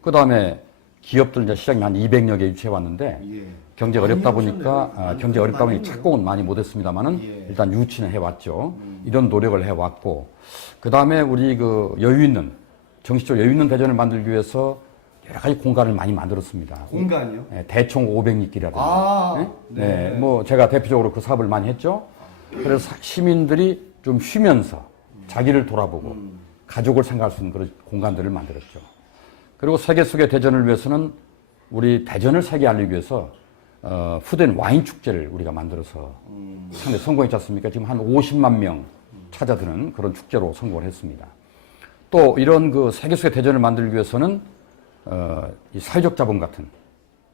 그 다음에 기업들 이제 시장이 한 200여 개 유치해 왔는데 예. 경제 어렵다 많이 보니까 하셨네요. 경제 어렵다 보니 많이 착공은 많이 못했습니다만은 예. 일단 유치는 해왔죠. 이런 노력을 해왔고 그 다음에 우리 그 여유 있는 정치적 여유 있는 대전을 만들기 위해서 여러 가지 공간을 많이 만들었습니다. 공간이요? 네, 대총 500리길이라든지. 아, 네? 네, 뭐 제가 대표적으로 그 사업을 많이 했죠. 그래서 시민들이 좀 쉬면서 자기를 돌아보고 가족을 생각할 수 있는 그런 공간들을 만들었죠. 그리고 세계 속의 대전을 위해서는 우리 대전을 세계에 알리기 위해서 푸덴 와인 축제를 우리가 만들어서 상당히 성공했지 않습니까? 지금 한 50만 명 찾아드는 그런 축제로 성공을 했습니다. 또 이런 그 세계 속의 대전을 만들기 위해서는 이 사회적 자본 같은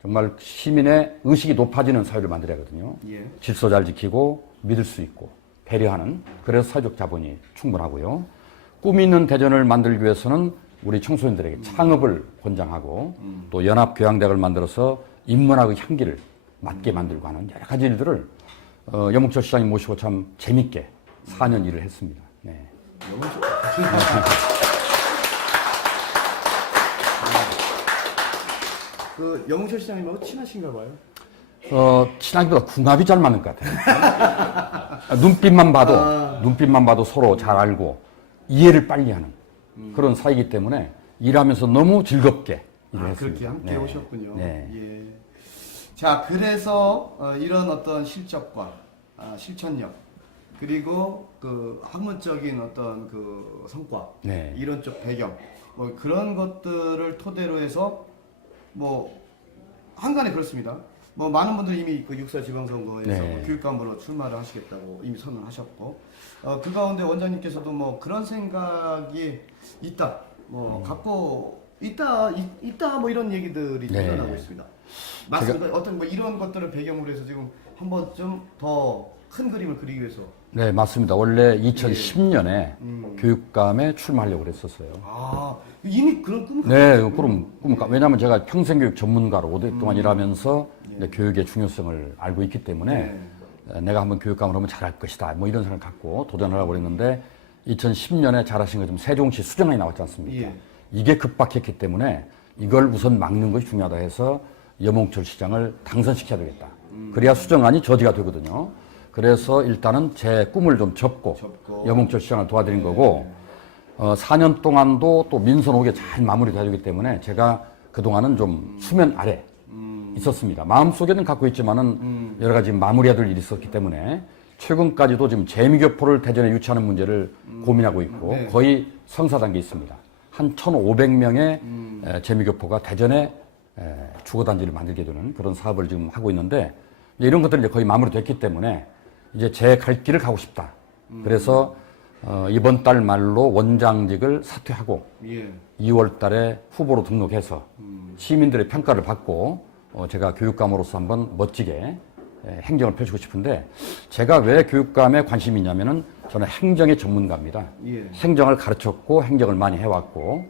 정말 시민의 의식이 높아지는 사회를 만들어야 하거든요. 예. 질서 잘 지키고 믿을 수 있고 배려하는 그래서 사회적 자본이 충분하고요. 꿈 있는 대전을 만들기 위해서는 우리 청소년들에게 창업을 권장하고 또 연합교양대학을 만들어서 인문학의 향기를 맡게 만들고 하는 여러 가지 일들을 여몽철 시장님 모시고 참 재밌게 4년 일을 했습니다. 네. 그 여몽철 시장님하고 친하신가 봐요. 친하기보다 궁합이 잘 맞는 것 같아요. 눈빛만 봐도 서로 잘 알고 이해를 빨리 하는 그런 사이기 때문에 일하면서 너무 즐겁게 일을 했습니다. 그렇게 함께 네. 오셨군요. 네. 예. 자, 그래서 이런 어떤 실적과 실천력 그리고 그 학문적인 어떤 그 성과, 네. 이론적 배경, 뭐 그런 것들을 토대로 해서 뭐 한간에 그렇습니다. 뭐 많은 분들이 이미 그 육사 지방선거에서 네. 뭐 교육감으로 출마를 하시겠다고 이미 선언하셨고, 그 가운데 원장님께서도 뭐 그런 생각이 있다, 뭐 갖고 있다 뭐 이런 얘기들이 네. 드러나고 있습니다. 맞습니까? 어떤 뭐 이런 것들을 배경으로 해서 지금 한번 좀 더 큰 그림을 그리기 위해서. 네, 맞습니다. 원래 2010년에 교육감에 출마하려고 그랬었어요. 아, 이미 그런 꿈을 네, 그럼 왜냐하면 제가 평생교육 전문가로 오랫동안 일하면서 이제 교육의 중요성을 알고 있기 때문에 내가 한번 교육감을 하면 잘할 것이다. 뭐 이런 생각을 갖고 도전을 하려고 그랬는데 2010년에 잘하신 것처럼 세종시 수정안이 나왔지 않습니까? 예. 이게 급박했기 때문에 이걸 우선 막는 것이 중요하다 해서 염홍철 시장을 당선시켜야 되겠다. 그래야 수정안이 저지가 되거든요. 그래서 일단은 제 꿈을 좀 접고 염홍철 시장을 도와드린 거고 4년 동안도 또 민선 5개 잘 마무리돼야 되기 때문에 제가 그동안은 좀 수면 아래 있었습니다. 마음속에는 갖고 있지만은 여러 가지 마무리해야 될 일이 있었기 때문에 최근까지도 지금 재미교포를 대전에 유치하는 문제를 고민하고 있고 거의 성사 단계에 있습니다. 한 1,500명의 재미교포가 대전에 주거단지를 만들게 되는 그런 사업을 지금 하고 있는데 이런 것들이 이제 거의 마무리됐기 때문에 이제 제 갈 길을 가고 싶다. 그래서 이번 달 말로 원장직을 사퇴하고 2월 달에 후보로 등록해서 시민들의 평가를 받고 제가 교육감으로서 한번 멋지게 행정을 펼치고 싶은데 제가 왜 교육감에 관심이 있냐면은 저는 행정의 전문가입니다. 행정을 가르쳤고 행정을 많이 해왔고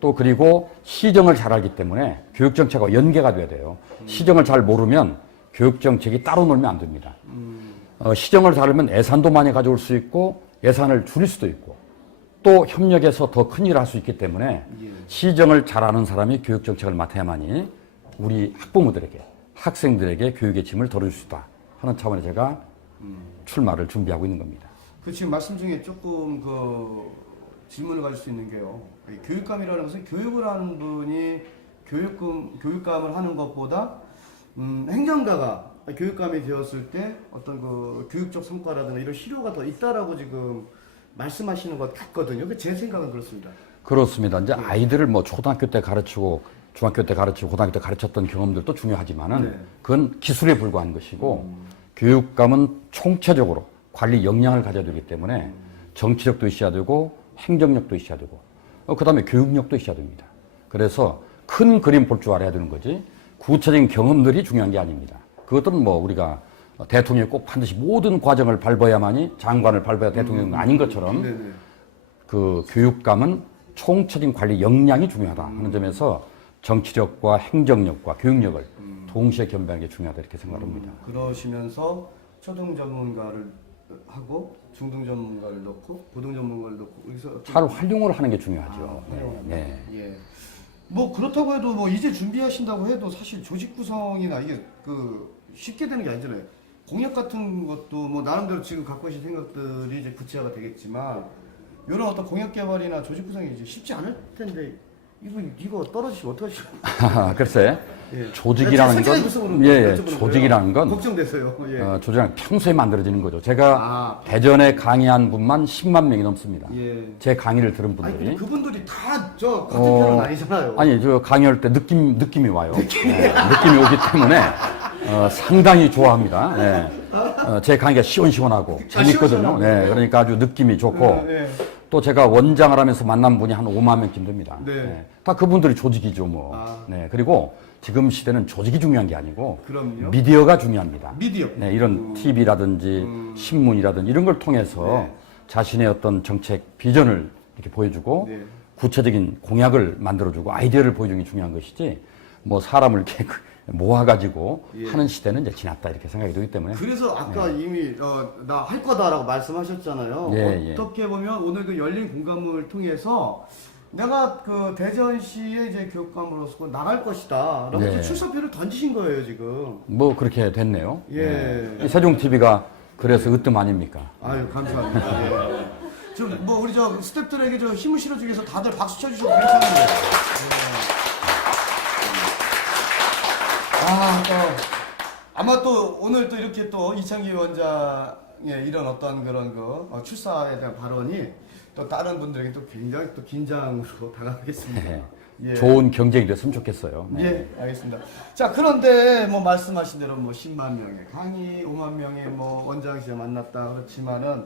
또 그리고 시정을 잘 알기 때문에 교육정책과 연계가 돼야 돼요. 시정을 잘 모르면 교육정책이 따로 놀면 안 됩니다. 시정을 잘 알면 예산도 많이 가져올 수 있고 예산을 줄일 수도 있고 또 협력해서 더 큰 일을 할 수 있기 때문에 시정을 잘 아는 사람이 교육정책을 맡아야만이 우리 학부모들에게 학생들에게 교육의 짐을 덜어줄 수 있다 하는 차원에 제가 출마를 준비하고 있는 겁니다. 그 지금 말씀 중에 조금 질문을 가질 수 있는 게요. 교육감이라는 것은 교육을 하는 분이 교육감을 하는 것보다 행정가가 교육감이 되었을 때 어떤 교육적 성과라든가 이런 실효가 더 있다라고 지금 말씀하시는 것 같거든요. 제 생각은 그렇습니다. 그렇습니다. 이제 아이들을 뭐 초등학교 때 가르치고 중학교 때 가르치고 고등학교 때 가르쳤던 경험들도 중요하지만은 그건 기술에 불과한 것이고 교육감은 총체적으로 관리 역량을 가져야 되기 때문에 정치력도 있어야 되고 행정력도 있어야 되고 그다음에 교육력도 있어야 됩니다. 그래서 큰 그림 볼 줄 알아야 되는 거지 구체적인 경험들이 중요한 게 아닙니다. 그것들은 뭐 우리가 대통령이 꼭 반드시 모든 과정을 밟아야만이 장관을 밟아야 대통령이 아닌 것처럼 그 교육감은 총체적인 관리 역량이 중요하다 하는 점에서 정치력과 행정력과 교육력을 동시에 겸비하는 게 중요하다 이렇게 생각합니다. 그러시면서 초등 전문가를 하고 중등 전문가를 넣고 고등 전문가를 넣고 여기서 잘 활용을 하는 게 중요하죠. 네. 예. 뭐 그렇다고 해도 뭐 이제 준비하신다고 해도 사실 조직 구성이나 이게 쉽게 되는 게 아니잖아요. 공약 같은 것도 뭐 나름대로 지금 갖고 계신 생각들이 이제 구체화가 되겠지만 이런 어떤 공약 개발이나 조직 구성이 이제 쉽지 않을 텐데 이거 떨어지시면 어떡하시죠? 글쎄, 조직이라는 건, 조직이라는 건, 걱정돼서요. 조직이란 평소에 만들어지는 거죠. 제가 대전에 강의한 분만 10만 명이 넘습니다. 제 강의를 들은 분들이. 아니, 근데 그분들이 다 저 같은 편은 아니잖아요. 아니, 저 강의할 때 느낌이 와요. 느낌이 오기 때문에, 상당히 좋아합니다. 제 강의가 시원시원하고 재밌거든요. 그러니까 아주 느낌이 좋고. 또 제가 원장을 하면서 만난 분이 한 5만 명쯤 됩니다. 다 그분들이 조직이죠, 뭐. 그리고 지금 시대는 조직이 중요한 게 아니고 그럼요. 미디어가 중요합니다. 미디어. 이런 TV라든지 신문이라든지 이런 걸 통해서 자신의 어떤 정책 비전을 이렇게 보여주고 구체적인 공약을 만들어주고 아이디어를 보여주는 게 중요한 것이지 뭐 사람을 이렇게 모아가지고 하는 시대는 이제 지났다 이렇게 생각이 되기 때문에. 그래서 아까 이미 나 할 거다라고 말씀하셨잖아요. 어떻게 보면 오늘 그 열린 공감을 통해서 내가 그 대전시의 이제 교육감으로서 나갈 것이다 라고 출사표를 던지신 거예요 지금. 뭐 그렇게 됐네요. 세종 TV가 그래서 으뜸 아닙니까? 아유 감사합니다. 좀 뭐 우리 저 스태프들에게 저 힘을 실어주기 위해서 다들 박수 쳐주셔도 괜찮은데. 아마 또 오늘 또 이렇게 또 이창기 원장의 이런 어떤 그런 출사에 대한 발언이 또 다른 분들에게 또 굉장히 또 긴장으로 다가가겠습니다. 좋은 경쟁이 됐으면 좋겠어요. 알겠습니다. 자, 그런데 뭐 말씀하신 대로 뭐 10만 명의 강의, 5만 명의 뭐 원장실에 만났다 그렇지만은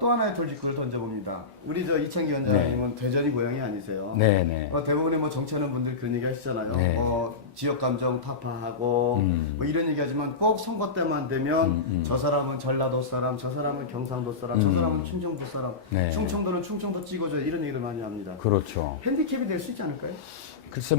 또 하나의 돌직구를 던져봅니다. 우리 저 이창기 원장님은 대전이 고향이 아니세요. 대부분의 뭐 정치하는 분들 그런 얘기 하시잖아요. 지역 감정 타파하고 뭐 이런 얘기하지만 꼭 선거 때만 되면 저 사람은 전라도 사람, 저 사람은 경상도 사람, 저 사람은 충청도 사람, 네. 충청도는 충청도 찍어줘 이런 얘기를 많이 합니다. 그렇죠. 핸디캡이 될 수 있지 않을까요? 글쎄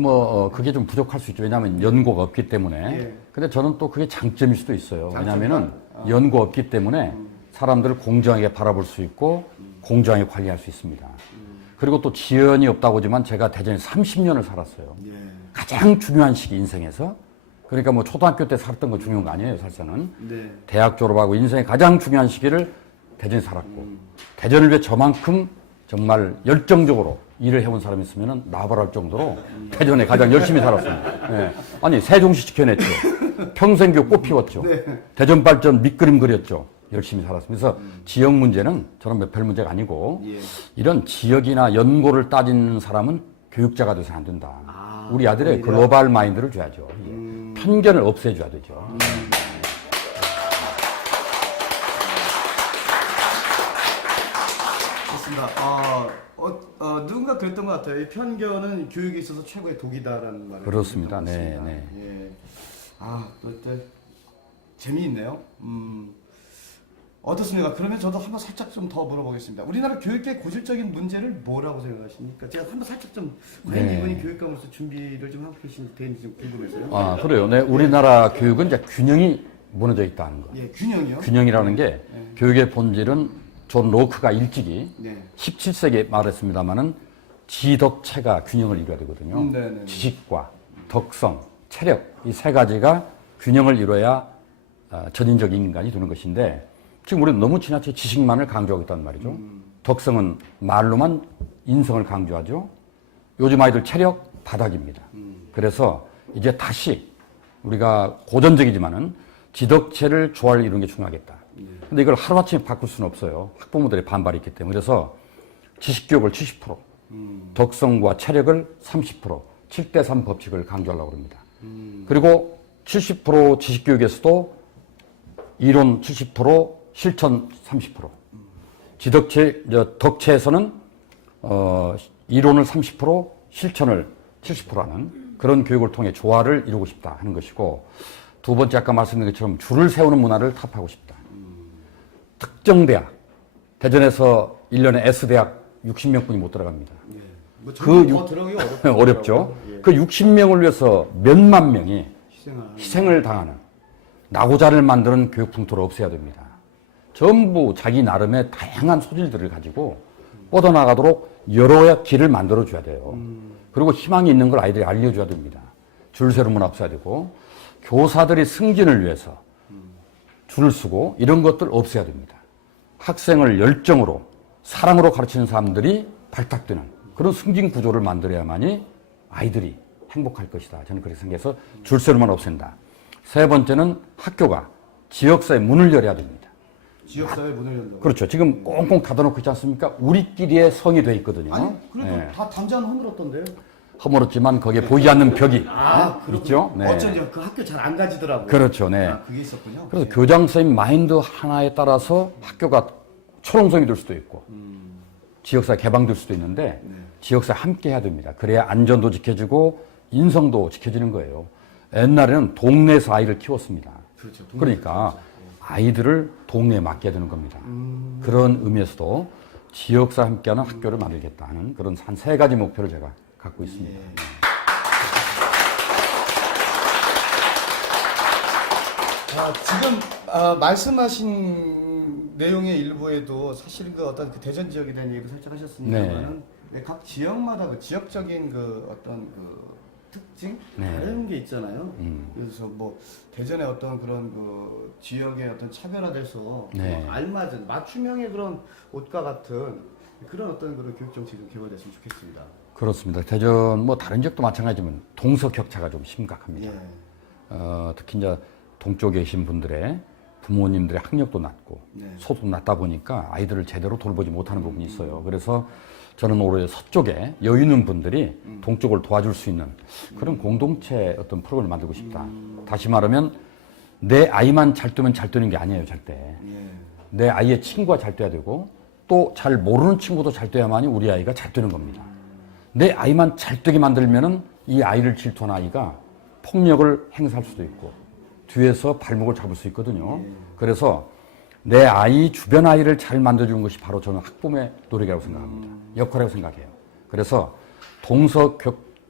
그게 좀 부족할 수 있죠. 왜냐하면 연고가 없기 때문에. 예. 근데 저는 또 그게 장점일 수도 있어요. 장점이요? 왜냐하면은 연고 없기 때문에 사람들을 공정하게 바라볼 수 있고 공정하게 관리할 수 있습니다. 그리고 또 지연이 없다고 하지만 제가 대전에 30년을 살았어요. 예. 가장 중요한 시기 인생에서. 그러니까 뭐 초등학교 때 살았던 거 중요한 거 아니에요, 사실은. 네. 대학 졸업하고 인생의 가장 중요한 시기를 대전에 살았고 대전을 위해 저만큼 정말 열정적으로 일을 해온 사람이 있으면 나발할 정도로 대전에 가장 열심히 살았습니다. 예. 아니 세종시 지켜냈죠. 평생교육 꽃 피웠죠. 네. 대전 발전 밑그림 그렸죠. 열심히 살았습니다. 그래서 지역 문제는 저는 별 문제가 아니고 예. 이런 지역이나 연고를 따지는 사람은 교육자가 돼서 안 된다. 우리 아들의 오히려? 글로벌 마인드를 줘야죠. 예. 편견을 없애줘야 되죠. 좋습니다. 누군가 그랬던 것 같아요. 이 편견은 교육에 있어서 최고의 독이다라는 말을. 그렇습니다. 듣던 것 네, 같습니다. 네. 예. 또 재미있네요. 어떻습니까? 그러면 저도 한번 살짝 좀 더 물어보겠습니다. 우리나라 교육의 고질적인 문제를 뭐라고 생각하십니까? 제가 한번 살짝 좀 과연 네. 이분이 교육감으로서 준비를 좀 하고 계신지 좀 궁금해서요. 그래요. 네, 우리나라 교육은 이제 균형이 무너져 있다는 거. 예, 균형이요? 균형이라는 게 교육의 본질은 존 로크가 일찍이 네. 17세기에 말했습니다마는 지덕체가 균형을 이루어야 되거든요. 네네. 지식과 덕성, 체력 이 세 가지가 균형을 이루어야 전인적인 인간이 되는 것인데 지금 우리는 너무 지나치게 지식만을 강조하고 있단 말이죠. 덕성은 말로만 인성을 강조하죠. 요즘 아이들 체력 바닥입니다. 그래서 이제 다시 우리가 고전적이지만은 지덕체를 조화를 이루는 게 중요하겠다. 근데 이걸 하루아침에 바꿀 수는 없어요. 학부모들의 반발이 있기 때문에. 그래서 지식교육을 70%, 덕성과 체력을 30%, 7대3 법칙을 강조하려고 합니다. 그리고 70% 지식교육에서도 이론 70%, 실천 30%. 덕체에서는 이론을 30%, 실천을 70%하는 그런 교육을 통해 조화를 이루고 싶다 하는 것이고 두 번째 아까 말씀드린 것처럼 줄을 세우는 문화를 타파하고 싶다. 특정 대학, 대전에서 1년에 S대학 60명뿐이 못 들어갑니다. 예. 뭐 그 더 들어가기 어렵죠. 예. 그 60명을 위해서 몇만 명이 희생하는. 희생을 당하는 나고자를 만드는 교육 풍토를 없애야 됩니다. 전부 자기 나름의 다양한 소질들을 가지고 뻗어나가도록 여러 길을 만들어줘야 돼요. 그리고 희망이 있는 걸 아이들이 알려줘야 됩니다. 줄 세우는 문화 없어야 되고 교사들이 승진을 위해서 줄을 서고 이런 것들 없애야 됩니다. 학생을 열정으로 사랑으로 가르치는 사람들이 발탁되는 그런 승진 구조를 만들어야만이 아이들이 행복할 것이다. 저는 그렇게 생각해서 줄 세우는 없앤다. 세 번째는 학교가 지역사회 문을 열어야 됩니다. 지역사회 문을 연다. 그렇죠. 지금 꽁꽁 닫아놓고 있지 않습니까? 우리끼리의 성이 돼 있거든요. 아니 그래도 네. 다 담장 허물었던데요. 허물었지만 거기에 보이지 않는 벽이 그렇군요. 있죠. 네. 어쩐지 그 학교 잘 안 가지더라고요. 그렇죠. 네. 그게 있었군요. 그래서 예. 교장 선생님 마인드 하나에 따라서 학교가 초롱성이 될 수도 있고 지역사회 개방될 수도 있는데 지역사회 함께 해야 됩니다. 그래야 안전도 지켜지고 인성도 지켜지는 거예요. 옛날에는 동네에서 아이를 키웠습니다. 그렇죠. 그러니까 아이들을 동네에 맡겨야 되는 겁니다. 그런 의미에서도 지역사회 함께하는 학교를 만들겠다 하는 그런 한 세 가지 목표를 제가 갖고 있습니다. 예. 지금 말씀하신 내용의 일부에도 사실 그 어떤 그 대전 지역에 대한 얘기도 살짝 하셨습니다만은 각 지역마다 그 지역적인 그 어떤 그 특징 네. 다른 게 있잖아요. 그래서 뭐 대전의 어떤 그런 그 지역의 어떤 차별화돼서 네. 뭐 알맞은 맞춤형의 그런 옷과 같은 그런 어떤 그런 교육 정책이 좀 개발됐으면 좋겠습니다. 그렇습니다. 대전 뭐 다른 지역도 마찬가지지만 동서 격차가 좀 심각합니다. 예. 특히 이제 동쪽에 계신 분들의 부모님들의 학력도 낮고 네. 소득도 낮다 보니까 아이들을 제대로 돌보지 못하는 부분이 있어요. 그래서 저는 올해 서쪽에 여유 있는 분들이 동쪽을 도와줄 수 있는 그런 공동체 어떤 프로그램을 만들고 싶다. 다시 말하면 내 아이만 잘 되면 잘 되는 게 아니에요, 절대. 예. 내 아이의 친구가 잘 돼야 되고 또 잘 모르는 친구도 잘 돼야만이 우리 아이가 잘 되는 겁니다. 내 아이만 잘 되게 만들면은 이 아이를 질투하는 아이가 폭력을 행사할 수도 있고 뒤에서 발목을 잡을 수 있거든요. 그래서 내 아이, 주변 아이를 잘 만들어주는 것이 바로 저는 학부모의 노력이라고 생각합니다. 역할이라고 생각해요. 그래서 동서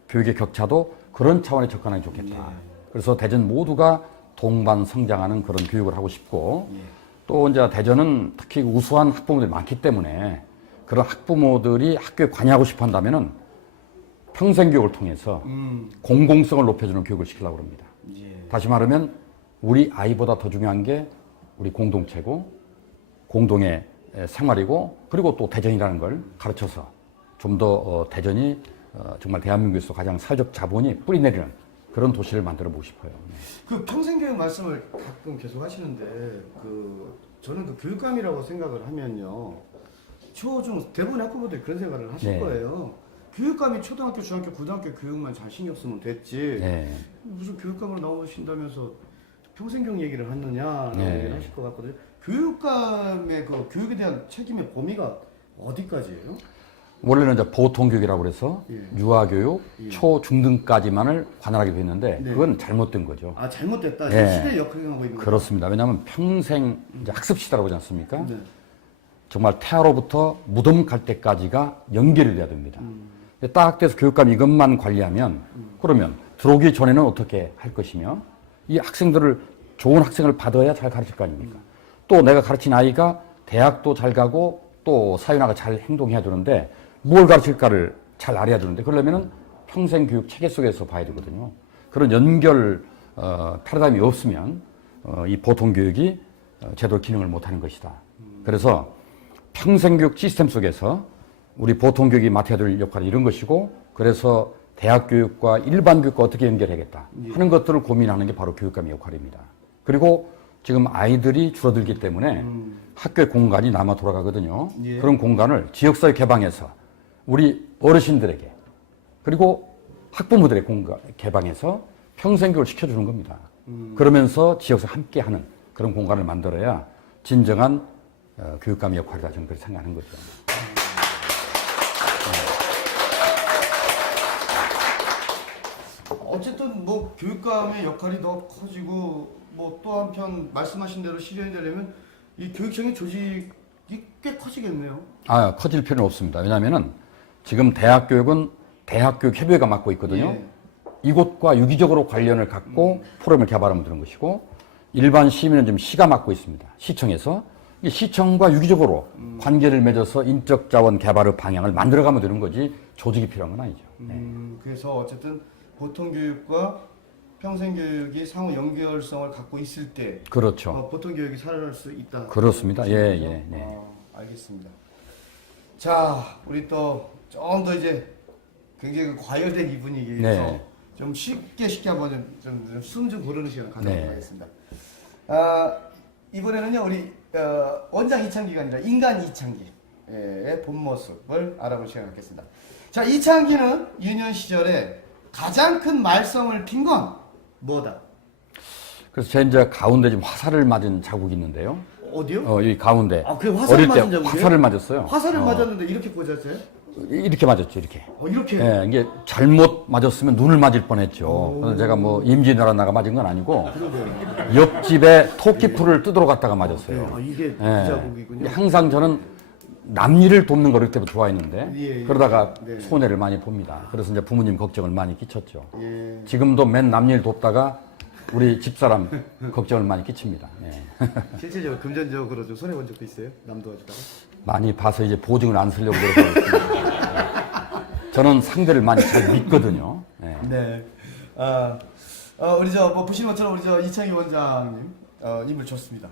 교육의 격차도 그런 차원에 접근하는 게 좋겠다. 그래서 대전 모두가 동반 성장하는 그런 교육을 하고 싶고 또 이제 대전은 특히 우수한 학부모들이 많기 때문에 그런 학부모들이 학교에 관여하고 싶어 한다면은 평생교육을 통해서 공공성을 높여주는 교육을 시키려고 합니다. 다시 말하면 우리 아이보다 더 중요한 게 우리 공동체고 공동의 생활이고 그리고 또 대전이라는 걸 가르쳐서 좀 더 대전이 정말 대한민국에서 가장 사회적 자본이 뿌리내리는 그런 도시를 만들어 보고 싶어요. 그 평생교육 말씀을 가끔 계속 하시는데 저는 그 교육감이라고 생각을 하면요. 초중 대부분 학부모들이 그런 생각을 하실 네. 거예요. 교육감이 초등학교, 중학교, 고등학교 교육만 잘 신경 쓰면 됐지. 네. 무슨 교육감으로 나오신다면서 평생교육 얘기를 하느냐라는 네. 얘기를 하실 것 같거든요. 교육감의 그 교육에 대한 책임의 범위가 어디까지예요? 원래는 이제 보통교육이라고 그래서 유아교육, 초, 중등까지만을 관할하게 돼 있는데 그건 잘못된 거죠. 아, 잘못됐다. 네. 시대 역행하고 있는 거죠. 그렇습니다. 왜냐하면 평생 이제 학습 시대라고 하지 않습니까? 정말 태아로부터 무덤 갈 때까지가 연결이 돼야 됩니다. 딱 돼서 교육감이 이것만 관리하면 그러면 들어오기 전에는 어떻게 할 것이며 이 학생들을 좋은 학생을 받아야 잘 가르칠 거 아닙니까? 또 내가 가르친 아이가 대학도 잘 가고 또 사회나가 잘 행동해야 되는데 뭘 가르칠까를 잘 알아야 되는데 그러려면은 평생 교육 체계 속에서 봐야 되거든요. 그런 연결 패러다임이 없으면 이 보통 교육이 제대로 기능을 못하는 것이다. 그래서 평생 교육 시스템 속에서 우리 보통 교육이 맡아야 될 역할이 이런 것이고 그래서 대학 교육과 일반 교육과 어떻게 연결하겠다 하는 것들을 고민하는 게 바로 교육감의 역할입니다. 그리고 지금 아이들이 줄어들기 때문에 학교의 공간이 남아 돌아가거든요. 그런 공간을 지역사회 개방해서 우리 어르신들에게 그리고 학부모들의 공간 개방해서 평생교육을 시켜주는 겁니다. 그러면서 지역에서 함께하는 그런 공간을 만들어야 진정한 교육감의 역할이다 저는 그렇게 생각하는 거죠. 어쨌든 뭐 교육감의 역할이 더 커지고 뭐 또 한편 말씀하신 대로 실현이 되려면 이 교육청의 조직이 꽤 커지겠네요. 아, 커질 필요는 없습니다. 왜냐하면은 지금 대학교육은 대학교육협의회가 맡고 있거든요. 이곳과 유기적으로 관련을 갖고 프로그램을 개발하면 되는 것이고 일반 시민은 지금 시가 맡고 있습니다. 시청에서 이 시청과 유기적으로 관계를 맺어서 인적 자원 개발의 방향을 만들어가면 되는 거지 조직이 필요한 건 아니죠. 그래서 어쨌든 보통 교육과 평생 교육이 상호 연결성을 갖고 있을 때 그렇죠. 보통 교육이 살아날 수 있다. 그렇습니다. 예. 알겠습니다. 자, 우리 또 좀 더 이제 굉장히 과열된 이 분위기에서 좀 쉽게 한번 좀 숨 좀 고르는 시간 갖도록 하겠습니다. 이번에는요 우리 원장 이창기가 아니라 인간 이창기의 본 모습을 알아볼 시간 갖겠습니다. 자, 이창기는 유년 시절에 가장 큰 말썽을 핀 건 뭐다? 그래서 제 이제 가운데 지금 화살을 맞은 자국이 있는데요. 어디요? 이 가운데. 아, 그 화살 어릴 때 맞은 자국이에요? 화살을 맞았어요. 화살을 맞았는데 이렇게 꽂았어요? 이렇게 맞았죠, 이렇게. 이렇게? 예, 이게 잘못 맞았으면 눈을 맞을 뻔했죠. 그래서 제가 뭐 임진왜란 나가 맞은 건 아니고 옆집에 토끼풀을 뜯으러 갔다가 맞았어요. 이게 그 예. 자국이군요. 항상 저는 남일을 돕는 걸 그때부터 좋아했는데 예. 그러다가 네. 손해를 많이 봅니다. 그래서 이제 부모님 걱정을 많이 끼쳤죠. 예. 지금도 맨 남일 돕다가 우리 집사람 걱정을 많이 끼칩니다. 예. 실질적으로 금전적으로 좀 손해 본 적도 있어요? 남 도와주다가? 많이 봐서 이제 보증을 안 쓰려고 그러고 있습니다. 저는 상대를 많이 잘 믿거든요. 예. 네. 우리 뭐 보시는 것처럼 우리 이창희 원장님 인물 좋습니다.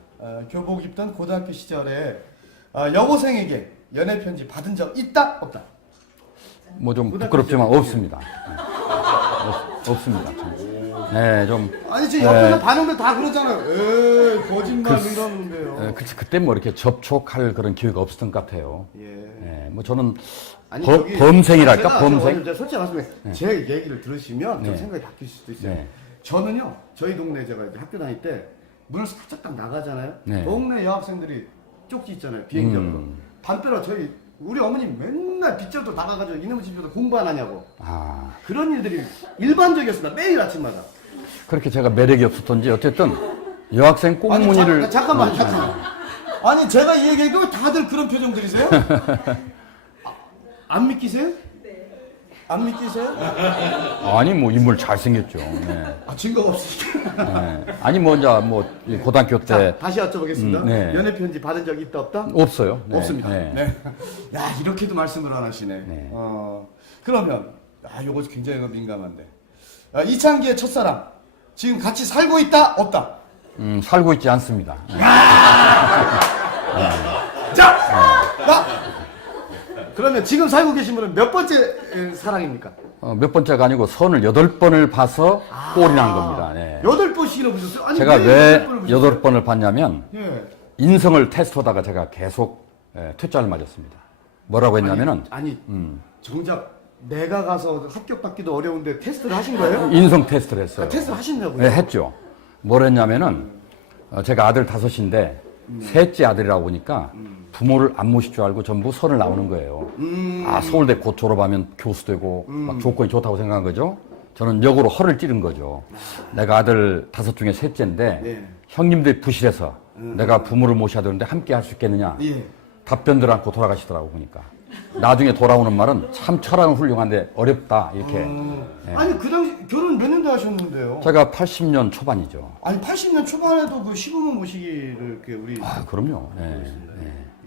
교복 입던 고등학교 시절에 여고생에게 연애 편지 받은 적 있다 없다? 뭐 좀 부끄럽지만 없습니다. 없습니다. 네, 좀. 아니 지금 옆에서 반응들 다 그러잖아요. 에이 거짓말 이러는데요. 그때 뭐 이렇게 접촉할 그런 기회가 없었던 것 같아요. 예. 뭐 저는 아니, 범생이랄까 범생. 제가 솔직히 말씀해 제 얘기를 들으시면 좀 생각이 바뀔 수도 있어요. 네. 저는요 저희 동네 제가 이제 학교 다닐 때 문을 살짝 딱 나가잖아요. 네. 동네 여학생들이 쪽지 있잖아요. 비행기 앞으로 반대로 우리 어머니 맨날 빗자루도 나가가지고 이놈의 집에서 공부 안 하냐고 아, 그런 일들이 일반적이었습니다. 매일 아침마다. 그렇게 제가 매력이 없었던지 어쨌든 여학생 꽁무니를 잠깐만. 아니 제가 이 얘기하고 다들 그런 표정들이세요? 안 믿기세요? 안 믿기세요? 아니 뭐 인물 잘생겼죠. 네. 증거가 없으시죠? 네. 아니 뭐 이제 뭐이 고등학교 때 자, 다시 여쭤보겠습니다. 네. 연애 편지 받은 적 있다 없다? 없어요. 네. 없습니다. 네. 네. 야 이렇게도 말씀을 안 하시네. 네. 그러면 요거 굉장히 민감한데 이창기의 첫사랑 지금 같이 살고 있다 없다? 살고 있지 않습니다. 자, 그러면 지금 살고 계신 분은 몇 번째 사랑입니까? 몇 번째가 아니고 선을 8번을 봐서 꼴이 난 겁니다. 네. 8번씩이나 보셨어요? 아니, 제가 왜 8번을 보셨어요? 8번을 봤냐면 예. 인성을 테스트하다가 제가 계속 퇴짜를 맞았습니다. 뭐라고 했냐면은 아니 정작 내가 가서 합격받기도 어려운데 테스트를 하신 거예요? 인성 테스트를 했어요. 테스트를 하셨냐고요? 네, 했죠. 뭘 했냐면은 제가 아들 5인데 셋째 아들이라고 보니까 부모를 안 모실 줄 알고 전부 선을 나오는 거예요. 아, 서울대 곧 졸업하면 교수 되고 막 조건이 좋다고 생각한 거죠. 저는 역으로 허를 찌른 거죠. 내가 아들 5 중에 셋째인데 네. 형님들이 부실해서 내가 부모를 모셔야 되는데 함께 할 수 있겠느냐. 예. 답변들 않고 돌아가시더라고 보니까. 나중에 돌아오는 말은 참 철학은 훌륭한데 어렵다 이렇게. 네. 아니 그 당시 결혼 몇 년도 하셨는데요? 제가 80년 초반이죠. 아니 80년 초반에도 그 시부모 모시기를 이렇게 우리 아, 그럼요. 네.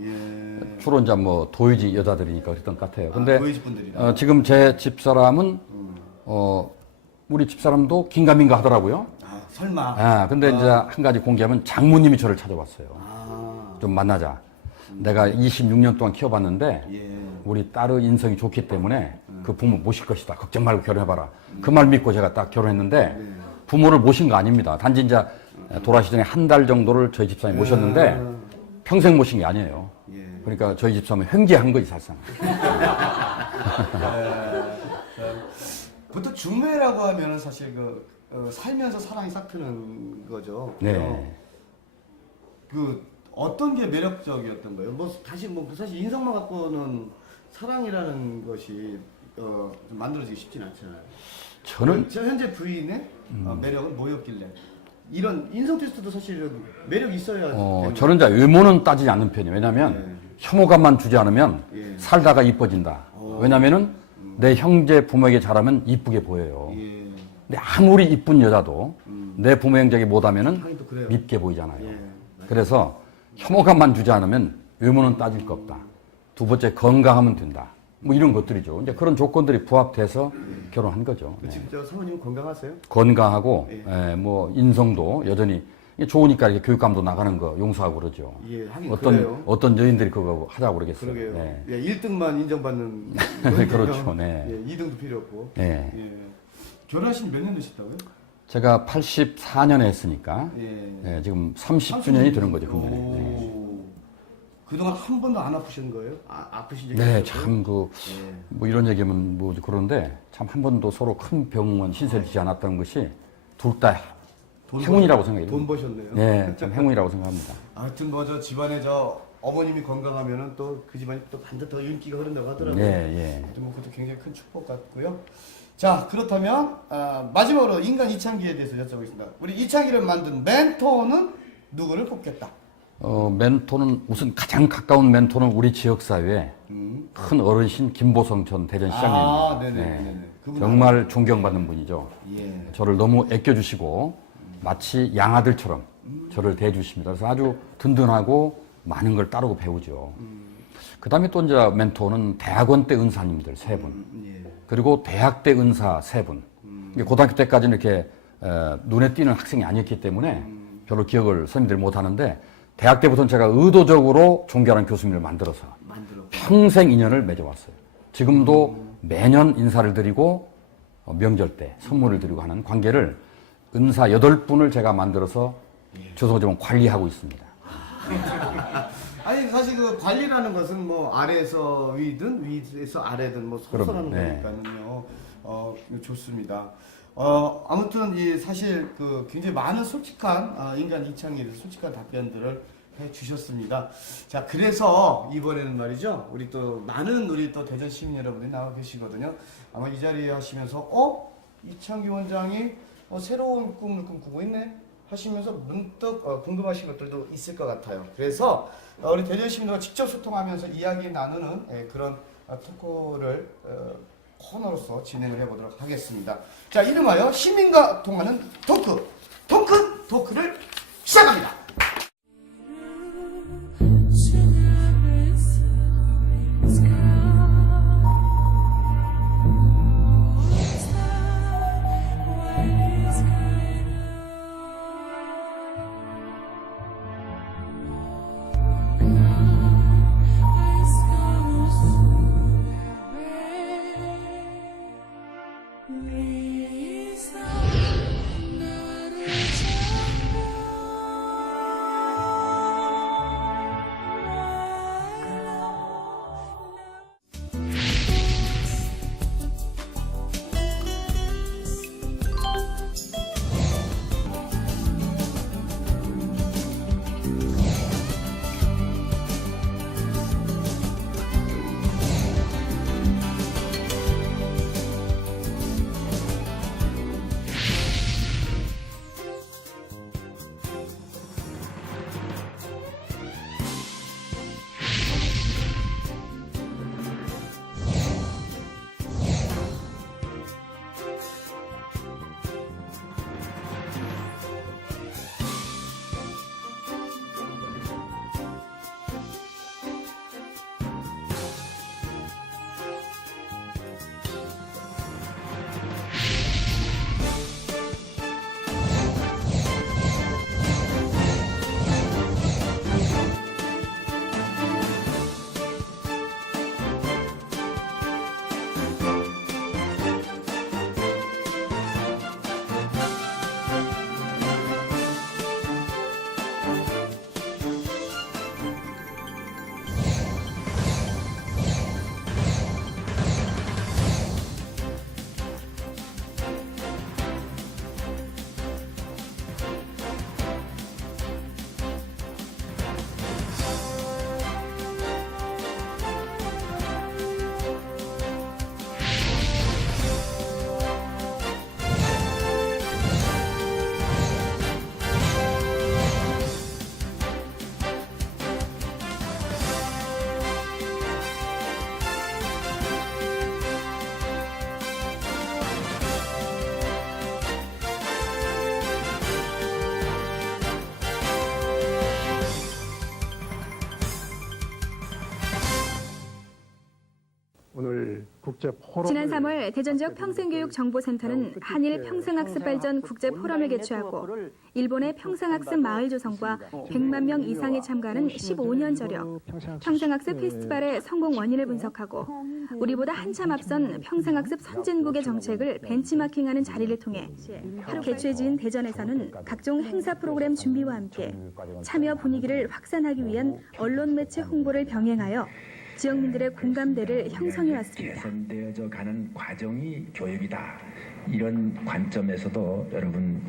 예. 주로 이제 뭐 도의지 여자들이니까 그랬던 것 같아요. 근데 도의지 분들이다. 지금 제 집사람은 우리 집사람도 긴가민가 하더라고요. 아 설마. 아, 근데 이제 한 가지 공개하면 장모님이 저를 찾아왔어요. 좀 만나자. 내가 26년 동안 키워봤는데 예. 우리 딸의 인성이 좋기 때문에 그 부모 모실 것이다. 걱정 말고 결혼해봐라. 그 말 믿고 제가 딱 결혼했는데 부모를 모신 거 아닙니다. 단지 이제 돌아가시 전에 한 달 정도를 저희 집사람이 모셨는데 평생 모신 게 아니에요. 예. 그러니까 저희 집사람은 횡재한 거지 사실상. 보통 중매라고 하면은 사실 살면서 사랑이 싹 트는 거죠. 네. 그 어떤 게 매력적이었던 거예요? 사실 인성만 갖고는 사랑이라는 것이 좀 만들어지기 쉽진 않잖아요. 저는 저 현재 부인의 매력은 뭐였길래? 이런 인성 테스트도 사실은 매력이 있어야 되는 저는 이제 외모는 따지지 않는 편이에요. 왜냐하면 혐오감만 주지 않으면 예. 살다가 이뻐진다. 왜냐하면은 내 형제 부모에게 잘하면 이쁘게 보여요. 예. 근데 아무리 이쁜 여자도 내 부모 형제에게 못하면은 하긴 또 그래요. 밉게 보이잖아요. 예. 그래서 혐오감만 주지 않으면 외모는 따질 거 없다. 두 번째 건강하면 된다. 뭐 이런 것들이죠. 이제 그런 조건들이 부합돼서 결혼한 거죠. 네. 지금 저 사모님 건강하세요? 건강하고 예. 뭐 인성도 여전히 좋으니까 이렇게 교육감도 나가는 거 용서하고 그러죠. 예, 하긴 그래요. 어떤 여인들이 그거 하자고 그러겠어요. 그러게요. 네. 예, 1등만 인정받는 그렇죠. 네. 예, 2등도 필요 없고. 네. 예. 결혼하신 몇 년 되셨다고요? 제가 84년에 했으니까 예. 지금 30주년이 되는 거죠, 금년에. 네. 그동안 한 번도 안 아프신 거예요? 아프신 적이 네, 없었어요? 참 예. 뭐 이런 얘기하면 뭐 그런데 참 한 번도 서로 큰 병원 신세를 지지 않았다는 것이 둘 다 행운이라고 생각해요. 돈 버셨네요. 네, 참 행운이라고 생각합니다. 하여튼 저 집안에 어머님이 건강하면은 또 그 집안이 또 반듯 더 윤기가 흐른다고 하더라고요. 네, 하여튼 그것도 굉장히 큰 축복 같고요. 자, 그렇다면 마지막으로 인간 이창기에 대해서 여쭤보겠습니다. 우리 이창기를 만든 멘토는 누구를 뽑겠다? 멘토는 우선 가장 가까운 멘토는 우리 지역사회에 큰 어르신 김보성 전 대전시장님입니다. 네네. 정말 존경받는 분이죠. 예. 저를 너무 아껴주시고 마치 양아들처럼 저를 대해주십니다. 그래서 아주 든든하고 많은 걸 따르고 배우죠. 그 다음에 또 이제 멘토는 대학원 때 은사님들 3분. 예. 그리고 대학 때 은사 3분. 고등학교 때까지는 이렇게 눈에 띄는 학생이 아니었기 때문에 별로 기억을 선생님들이 못하는데 대학 때부터는 제가 의도적으로 존경하는 교수님을 만들어서 평생 인연을 맺어왔어요. 지금도 매년 인사를 드리고 명절 때 선물을 드리고 하는 관계를 은사 8분을 제가 만들어서 조선지원 관리하고 있습니다. 아니 사실 그 관리라는 것은 뭐 아래에서 위든 위에서 아래든 뭐 서서라는 네. 거니까요. 좋습니다. 아무튼 사실 굉장히 많은 솔직한 인간 이창기에 솔직한 답변들을 해 주셨습니다. 자, 그래서 이번에는 말이죠. 우리 또 대전 시민 여러분들이 나와 계시거든요. 아마 이 자리에 하시면서 이창기 원장이 새로운 꿈을 꿈꾸고 있네 하시면서 문득 궁금하신 것들도 있을 것 같아요. 그래서 우리 대전 시민들과 직접 소통하면서 이야기 나누는 그런 토크를 코너로서 진행을 해보도록 하겠습니다. 자, 이름하여 시민과 통하는 토크, 토크를 시작합니다. 오늘 국제 포럼 지난 3월 대전 지역 평생교육정보센터는 한일 평생학습발전 국제 포럼을 개최하고 일본의 평생학습 마을 조성과 100만 명 이상이 참가하는 15년 저력 평생학습 페스티벌의 성공 원인을 분석하고 우리보다 한참 앞선 평생학습 선진국의 정책을 벤치마킹하는 자리를 통해 개최지인 대전에서는 각종 행사 프로그램 준비와 함께 참여 분위기를 확산하기 위한 언론 매체 홍보를 병행하여 지역민들의 공감대를 형성해 왔습니다. 개선되어져 가는 과정이 교육이다. 이런 관점에서도 여러분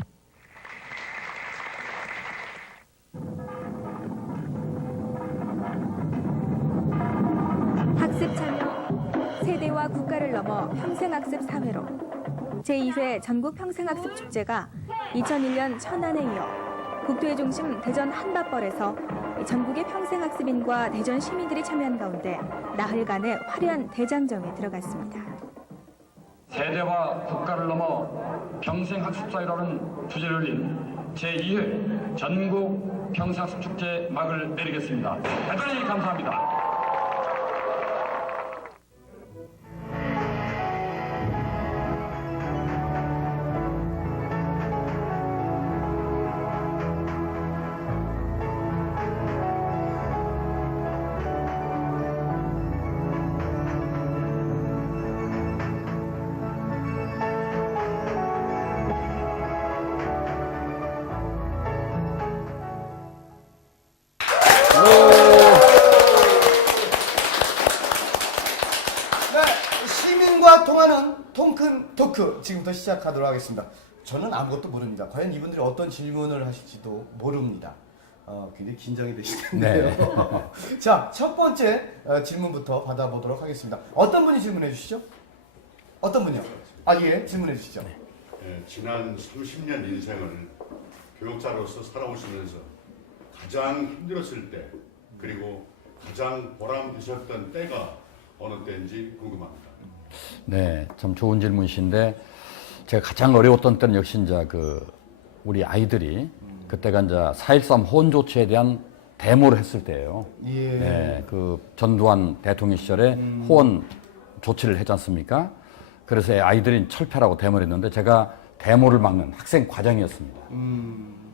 학습 참여, 세대와 국가를 넘어 평생학습 사회로 제2회 전국 평생학습 축제가 2001년 천안에 이어 국토의 중심 대전 한밭벌에서 전국의 평생학습인과 대전 시민들이 참여한 가운데 나흘간의 화려한 대장정에 들어갔습니다. 세대와 국가를 넘어 평생학습사회라는 주제를 올린 제2회 전국 평생학습 축제 막을 내리겠습니다. 대단히 감사합니다. 시민과 통하는 통큰 토크 지금부터 시작하도록 하겠습니다. 저는 아무것도 모릅니다. 과연 이분들이 어떤 질문을 하실지도 모릅니다. 굉장히 긴장이 되실 텐데요. 네. 자, 첫 번째 질문부터 받아보도록 하겠습니다. 어떤 분이 질문해 주시죠? 어떤 분이요? 예, 질문해 주시죠. 네. 지난 30년 인생을 교육자로서 살아오시면서 가장 힘들었을 때 그리고 가장 보람 되셨던 때가 어느 때인지 궁금합니다. 네, 참 좋은 질문이신데 제가 가장 어려웠던 때는 역시 이제 우리 아이들이 그때가 이제 4.13 호원 조치에 대한 데모를 했을 때예요. 예. 네, 그 전두환 대통령 시절에 호원 조치를 했지 않습니까? 그래서 아이들이 철폐라고 데모를 했는데 제가 데모를 막는 학생 과장이었습니다.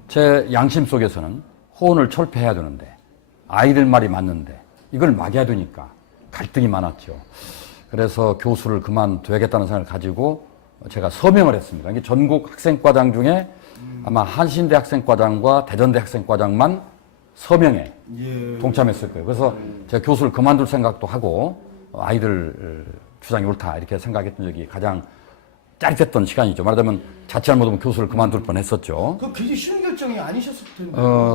제 양심 속에서는 호원을 철폐해야 되는데 아이들 말이 맞는데 이걸 막아야 되니까 갈등이 많았죠. 그래서 교수를 그만둬야겠다는 생각을 가지고 제가 서명을 했습니다. 이게 전국 학생과장 중에 아마 한신대 학생과장과 대전대 학생과장만 서명에 예. 동참했을 거예요. 그래서 제가 교수를 그만둘 생각도 하고 아이들 주장이 옳다 이렇게 생각했던 적이 가장 짜릿했던 시간이죠. 말하자면 자칫 못하면 교수를 그만둘 뻔했었죠. 그 굉장히 쉬운 결정이 아니셨을 텐데.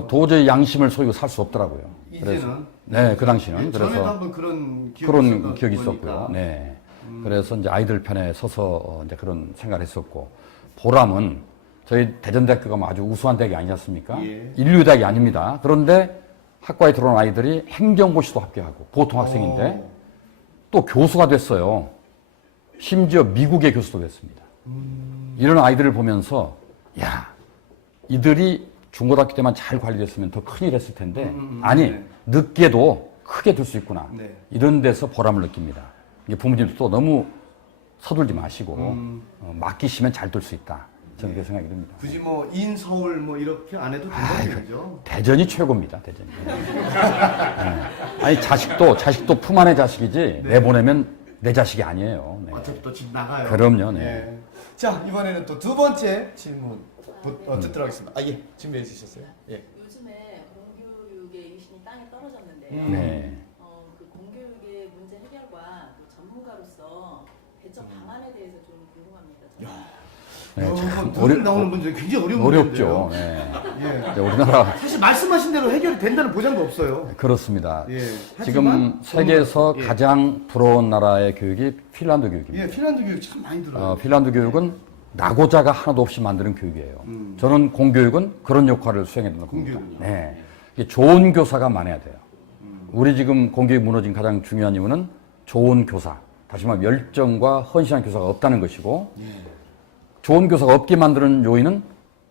도저히 양심을 속이고 살 수 없더라고요. 이제는. 네, 그 당시는. 전에도 그래서 한번 그런 기억이 있었고요. 보니까. 네. 그래서 이제 아이들 편에 서서 이제 그런 생각을 했었고, 보람은 저희 대전대학교가 뭐 아주 우수한 대학이 아니지 않습니까? 예. 인류대학이 아닙니다. 그런데 학과에 들어온 아이들이 행정고시도 합격하고, 보통 학생인데, 또 교수가 됐어요. 심지어 미국의 교수도 됐습니다. 이런 아이들을 보면서, 야, 이들이 중고등학교 때만 잘 관리됐으면 더 큰일 했을 텐데, 아니, 네. 늦게도 크게 될 수 있구나. 네. 이런 데서 보람을 느낍니다. 이게 부모님도 너무 서둘지 마시고, 맡기시면 잘 될 수 있다. 저는 그렇게 생각이 듭니다. 굳이 뭐 인서울 뭐 이렇게 안 해도 된다는 얘기죠. 대전이 최고입니다, 대전이. 네. 아니, 자식도 품 안의 자식이지, 내보내면 내 자식이 아니에요. 네. 어차피 또 집 나가요. 그럼요, 네. 예. 자, 이번에는 또 두 번째 질문 듣도록 하겠습니다. 아, 예. 준비해 주셨어요? 예. 요즘에 공교육의 이신이 땅에 떨어졌는데 네. 그 공교육의 문제 해결과 또 전문가로서 대처 방안에 대해서 좀 궁금합니다. 저는. 네, 참 오늘 나오는 문제 굉장히 어려운 어렵죠. 문제인데요. 네. 예. 이제 우리나라 사실 말씀하신 대로 해결이 된다는 보장도 없어요. 그렇습니다. 예. 지금 하지만 세계에서 예. 가장 부러운 나라의 교육이 핀란드 교육입니다. 예, 핀란드 교육 참 많이 들어요. 핀란드 교육은 낙오자가 하나도 없이 만드는 교육이에요. 저는 공교육은 그런 역할을 수행해야 된다고 봅니다. 공교육은요? 네. 이게 좋은 교사가 많아야 돼요. 우리 지금 공교육 무너진 가장 중요한 이유는 좋은 교사, 다시 말하면 열정과 헌신한 교사가 없다는 것이고, 좋은 교사가 없게 만드는 요인은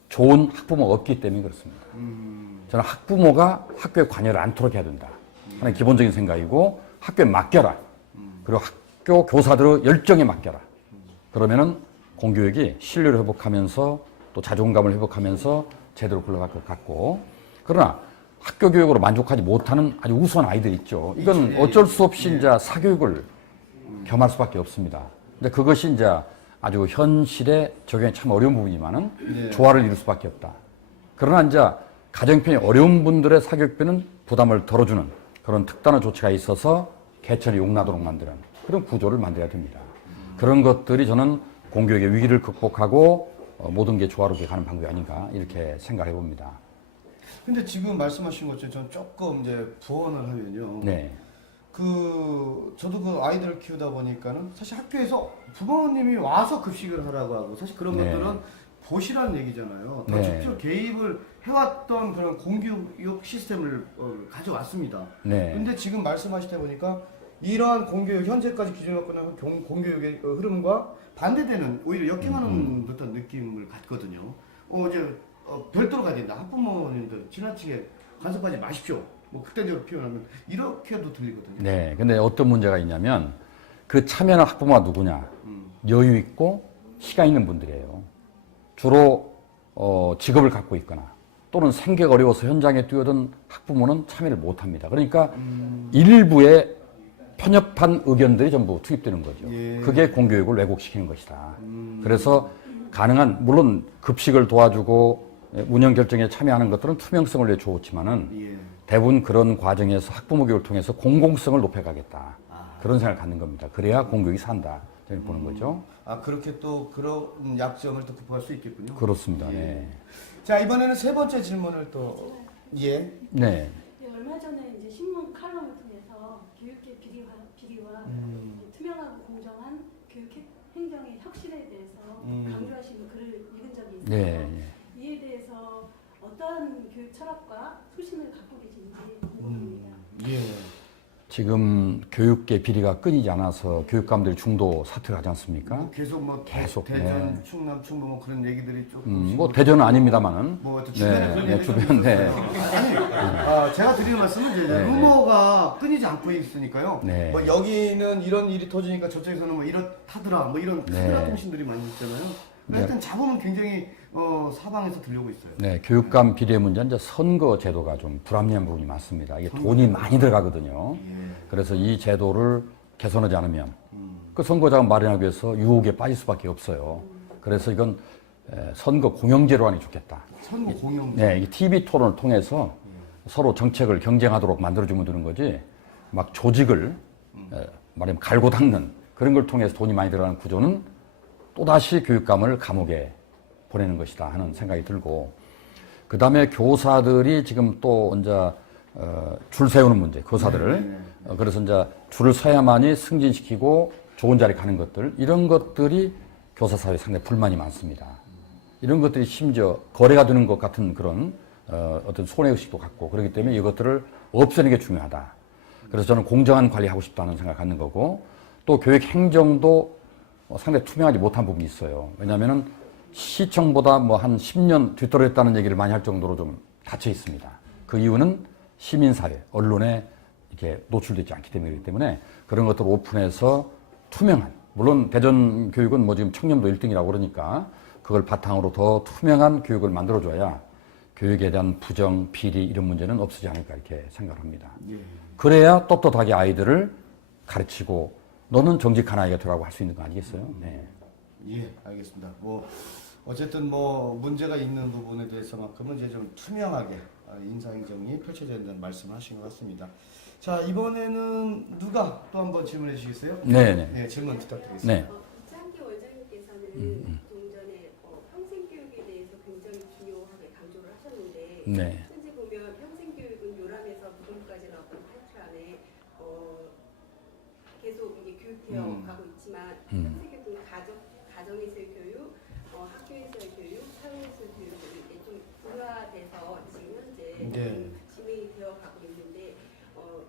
좋은 학부모가 없기 때문에 그렇습니다. 저는 학부모가 학교에 관여를 않도록 해야 된다 하는 기본적인 생각이고, 학교에 맡겨라. 그리고 학교 교사들의 열정에 맡겨라. 그러면은 공교육이 신뢰를 회복하면서 또 자존감을 회복하면서 제대로 굴러갈 것 같고, 그러나 학교 교육으로 만족하지 못하는 아주 우수한 아이들이 있죠. 이건 어쩔 수 없이 이제 사교육을 겸할 수밖에 없습니다. 근데 그것이 이제 아주 현실에 적용이 참 어려운 부분이지만은 조화를 이룰 수밖에 없다. 그러나 이제 가정편이 어려운 분들의 사교육비는 부담을 덜어주는 그런 특단의 조치가 있어서 개천이 용나도록 만드는 그런 구조를 만들어야 됩니다. 그런 것들이 저는 공교육의 위기를 극복하고 모든 게 조화롭게 가는 방법이 아닌가 이렇게 생각해 봅니다. 근데 지금 말씀하신 것처럼 전 조금 이제 부언을 하면요. 네. 저도 그 아이들을 키우다 보니까는 사실 학교에서 부모님이 와서 급식을 하라고 하고 사실 그런 네. 것들은 보시라는 얘기잖아요. 더 네. 직접 개입을 해왔던 그런 공교육 시스템을 가져왔습니다. 네. 근데 지금 말씀하시다 보니까 이러한 공교육 현재까지 기준을 갖고 있는 공교육의 흐름과 반대되는 오히려 역행하는 듯한 느낌을 갖거든요. 이제 별도로 가야 된다. 학부모님들 지나치게 간섭하지 마십시오. 뭐 극단적으로 표현하면 이렇게도 들리거든요. 네. 근데 어떤 문제가 있냐면 그 참여하는 학부모가 누구냐? 여유 있고 시간 있는 분들이에요. 주로 직업을 갖고 있거나 또는 생계가 어려워서 현장에 뛰어든 학부모는 참여를 못 합니다. 그러니까 일부의 편협한 의견들이 전부 투입되는 거죠. 예. 그게 공교육을 왜곡시키는 것이다. 그래서 가능한 물론 급식을 도와주고 운영 결정에 참여하는 것들은 투명성을 위해 좋지만은 예. 대부분 그런 과정에서 학부모 교육을 통해서 공공성을 높여가겠다. 그런 생각을 갖는 겁니다. 그래야 공교육이 산다. 저는 보는 거죠. 그렇게 또 그런 약점을 또 극복할 수 있겠군요. 그렇습니다. 네. 자, 이번에는 세 번째 질문을 또 예. 네. 얼마 전에 이제 신문 칼럼을 통해서 교육계 비리와 투명하고 공정한 교육 행정의 혁신에 대해서 강조하시는 글을 읽은 적이 있어요. 네. 이에 대해서 어떠한 교육 철학과 소신을 갖고 계신지 궁금합니다. 예. 지금 교육계 비리가 끊이지 않아서 교육감들이 중도 사퇴를 하지 않습니까? 계속 뭐 계속, 대전, 네. 충남, 충북 뭐 그런 얘기들이 조금 뭐 대전은 아닙니다만은. 뭐 주변에 그런 얘기가 주변, 좀 네. 있었어요. 아니, 제가 드리는 말씀은 이제 네, 루머가 끊이지 않고 있으니까요. 네. 뭐 여기는 이런 일이 터지니까 저쪽에서는 뭐 이렇다더라, 뭐 이런 네. 카메라 통신들이 많이 있잖아요. 네. 하여튼 잡음은 굉장히 사방에서 들려오고 있어요. 네, 교육감 비리의 문제는 이제 선거 제도가 좀 불합리한 부분이 많습니다. 이게 돈이 많이 들어가거든요. 예. 그래서 이 제도를 개선하지 않으면 그 선거자금 마련하기 위해서 유혹에 빠질 수밖에 없어요. 그래서 이건 선거 공영제로 하는 게 좋겠다. 선거 공영. 네, 이 TV 토론을 통해서 서로 정책을 경쟁하도록 만들어주면 되는 거지, 막 조직을 말하면 갈고 닦는 그런 걸 통해서 돈이 많이 들어가는 구조는 또다시 교육감을 감옥에 보내는 것이다 하는 생각이 들고, 그 다음에 교사들이 지금 또 이제 줄 세우는 문제, 교사들을. 그래서 이제 줄을 서야만이 승진시키고 좋은 자리 가는 것들, 이런 것들이 교사 사회에 상당히 불만이 많습니다. 이런 것들이 심지어 거래가 되는 것 같은 그런 어떤 손해의식도 갖고, 그렇기 때문에 이것들을 없애는 게 중요하다. 그래서 저는 공정한 관리하고 싶다는 생각을 갖는 거고, 또 교육 행정도 상당히 투명하지 못한 부분이 있어요. 왜냐하면은 시청보다 뭐 한 10년 뒤떨어졌다는 얘기를 많이 할 정도로 좀 닫혀 있습니다. 그 이유는 시민사회, 언론에 이렇게 노출되지 않기 때문이기 때문에 그런 것들을 오픈해서 투명한, 물론 대전 교육은 뭐 지금 청렴도 1등이라고 그러니까 그걸 바탕으로 더 투명한 교육을 만들어줘야 교육에 대한 부정, 비리 이런 문제는 없어지지 않을까 이렇게 생각을 합니다. 그래야 떳떳하게 아이들을 가르치고 너는 정직한 아이가 되라고 할 수 있는 거 아니겠어요? 네. 예, 알겠습니다. 뭐 어쨌든 뭐 문제가 있는 부분에 대해서만큼은 이제 좀 투명하게 인사행정이 펼쳐져야 된다는 말씀을 하신 것 같습니다. 자, 이번에는 누가 또 한번 질문해 주시겠어요? 네네. 네, 질문 부탁드리겠습니다. 네. 이창기 원장님께서는 좀 전에 평생교육에 대해서 굉장히 중요하게 강조를 하셨는데 네. 현재 보면 평생교육은 요람에서 무덤까지라고 타이틀 안에 계속 이게 교육되어 가고 있지만 평생교육은 가정에서의 교육, 학교에서의 교육, 사회에서의 교육이 이게 좀 분화돼서 지금 현재 네. 진행이 되어 가고 있는데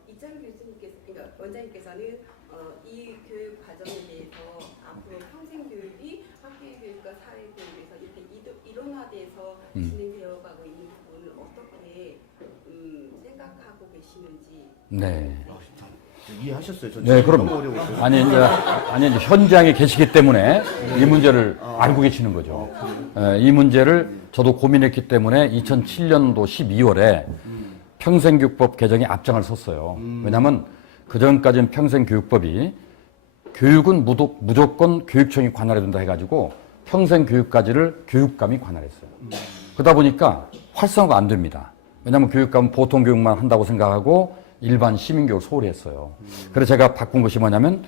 이창기 교수님께서, 그러니까 원장님께서는 이 교육 과정에 대해서 앞으로 평생 교육이 학교 교육과 사회 교육에서 이렇게 이론화돼서 진행되어 가고 있는 부분을 어떻게 생각하고 계시는지. 네. 이해하셨어요? 저 네, 그럼. 너무 어려웠어요. 아니 이제 현장에 계시기 때문에 이 문제를 알고 계시는 거죠. 이 문제를 저도 고민했기 때문에 2007년도 12월에 평생교육법 개정에 앞장을 섰어요. 왜냐하면 그 전까지는 평생교육법이 교육은 무조건 교육청이 관할해야 된다 해가지고 평생교육까지를 교육감이 관할했어요. 그러다 보니까 활성화가 안 됩니다. 왜냐하면 교육감은 보통 교육만 한다고 생각하고 일반 시민교육을 소홀히 했어요. 그래서 제가 바꾼 것이 뭐냐면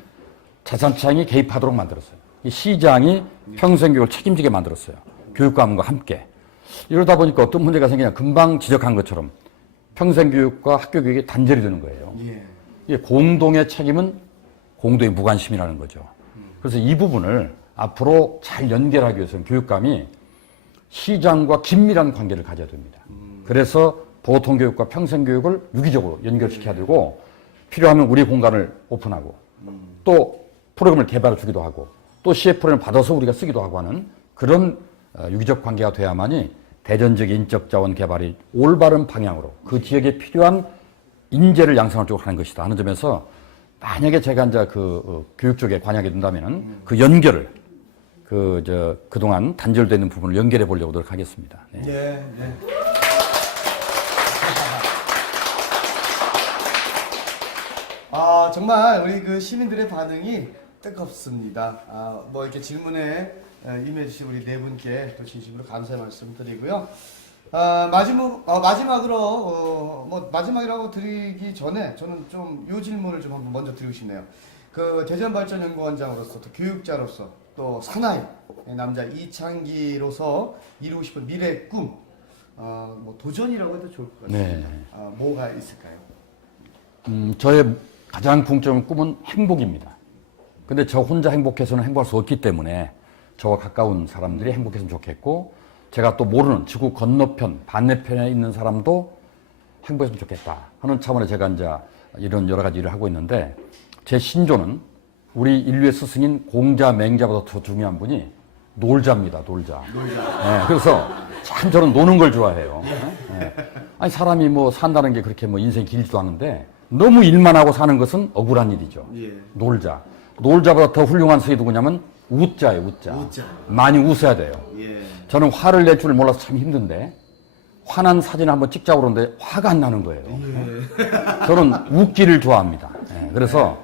자산청이 개입하도록 만들었어요. 이 시장이 평생교육을 책임지게 만들었어요. 교육감과 함께. 이러다 보니까 어떤 문제가 생기냐, 금방 지적한 것처럼 평생교육과 학교교육이 단절이 되는 거예요. 예. 이게 공동의 책임은 공동의 무관심이라는 거죠. 그래서 이 부분을 앞으로 잘 연결하기 위해서는 교육감이 시장과 긴밀한 관계를 가져야 됩니다. 그래서 보통교육과 평생교육을 유기적으로 연결시켜야 되고, 필요하면 우리 공간을 오픈하고 또 프로그램을 개발해 주기도 하고 또 CF를 받아서 우리가 쓰기도 하고 하는 그런 유기적 관계가 돼야만이 대전적 인적 자원 개발이 올바른 방향으로 그 지역에 필요한 인재를 양성할 쪽으로 하는 것이다 하는 점에서, 만약에 제가 이제 교육 쪽에 관여하게 된다면은 그 연결을 그동안 단절되어 있는 부분을 연결해 보려고 노력하겠습니다. 네. 네, 네. 정말 우리 그 시민들의 반응이 뜨겁습니다. 뭐 이렇게 질문에 임해주신 우리 네 분께 또 진심으로 감사의 말씀 드리고요. 마지막으로, 마지막이라고 드리기 전에 저는 좀 요 질문을 좀 한번 먼저 드리고 싶네요. 그 대전발전연구원장으로서 또 교육자로서 또 사나이 남자 이창기로서 이루고 싶은 미래의 꿈, 뭐 도전이라고 해도 좋을 것 같습니다. 네. 뭐가 있을까요? 저의 가장 궁극적인 꿈은 행복입니다. 근데 저 혼자 행복해서는 행복할 수 없기 때문에 저와 가까운 사람들이 행복했으면 좋겠고, 제가 또 모르는 지구 건너편, 반대편에 있는 사람도 행복했으면 좋겠다 하는 차원에 제가 이제 이런 여러 가지 일을 하고 있는데, 제 신조는 우리 인류의 스승인 공자, 맹자보다 더 중요한 분이 놀자입니다. 놀자. 네, 그래서 참 저는 노는 걸 좋아해요. 네. 아니 사람이 뭐 산다는 게 그렇게 뭐 인생 길지도 않은데 너무 일만 하고 사는 것은 억울한 일이죠. 예. 놀자. 놀자보다 더 훌륭한 스승이 누구냐면 웃자예요. 웃자. 웃자. 많이 웃어야 돼요. 예. 저는 화를 낼 줄 몰라서 참 힘든데 화난 사진을 한번 찍자고 그러는데 화가 안 나는 거예요. 저는 웃기를 좋아합니다. 예, 그래서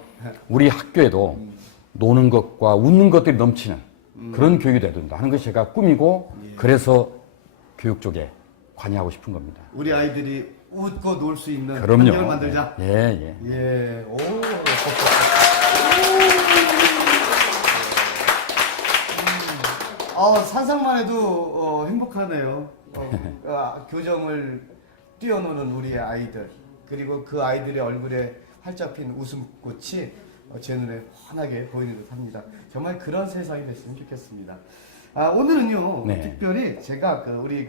우리 학교에도 노는 것과 웃는 것들이 넘치는 그런 교육이 돼야 된다 하는 것이 제가 꿈이고, 그래서 교육 쪽에 관여하고 싶은 겁니다. 우리 아이들이 웃고 놀 수 있는 그럼요. 환경을 만들자. 예, 예. 예. 오. 상상만 해도 행복하네요. 교정을 뛰어노는 우리의 아이들, 그리고 그 아이들의 얼굴에 활짝 핀 웃음꽃이 제 눈에 환하게 보이는 듯합니다. 정말 그런 세상이 됐으면 좋겠습니다. 오늘은요, 네. 특별히 제가 우리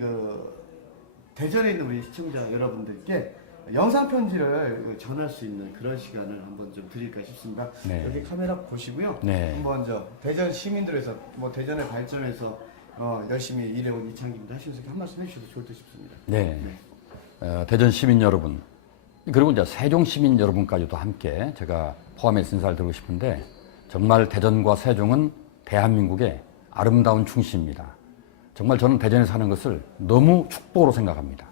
대전에 있는 우리 시청자 여러분들께 영상 편지를 전할 수 있는 그런 시간을 한번 좀 드릴까 싶습니다. 네. 여기 카메라 보시고요. 네. 한번 대전 시민들에서 대전의 발전에서 열심히 일해온 이창기입니다 하시면서 한 말씀 해주셔도 좋을 듯 싶습니다. 네. 대전 시민 여러분, 그리고 이제 세종 시민 여러분까지도 함께 제가 포함해서 인사를 드리고 싶은데, 정말 대전과 세종은 대한민국의 아름다운 충시입니다. 정말 저는 대전에 사는 것을 너무 축복으로 생각합니다.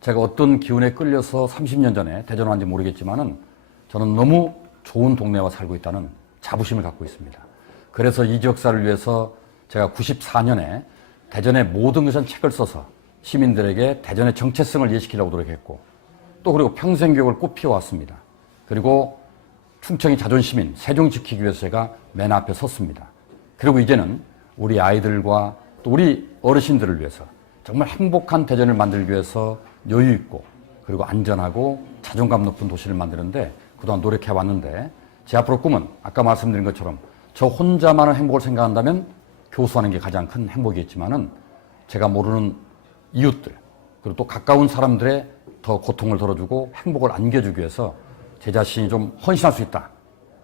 제가 어떤 기운에 끌려서 30년 전에 대전 왔는지 모르겠지만은 저는 너무 좋은 동네와 살고 있다는 자부심을 갖고 있습니다. 그래서 이 지역사를 위해서 제가 94년에 대전의 모든 것은 책을 써서 시민들에게 대전의 정체성을 이해시키려고 노력했고, 또 그리고 평생교육을 꼭 피워왔습니다. 그리고 충청이 자존심인 세종 지키기 위해서 제가 맨 앞에 섰습니다. 그리고 이제는 우리 아이들과 또 우리 어르신들을 위해서 정말 행복한 대전을 만들기 위해서 여유 있고 그리고 안전하고 자존감 높은 도시를 만드는데 그동안 노력해 왔는데, 제 앞으로 꿈은 아까 말씀드린 것처럼 저 혼자만의 행복을 생각한다면 교수하는 게 가장 큰 행복이겠지만은, 제가 모르는 이웃들 그리고 또 가까운 사람들의 더 고통을 덜어주고 행복을 안겨주기 위해서 제 자신이 좀 헌신할 수 있다.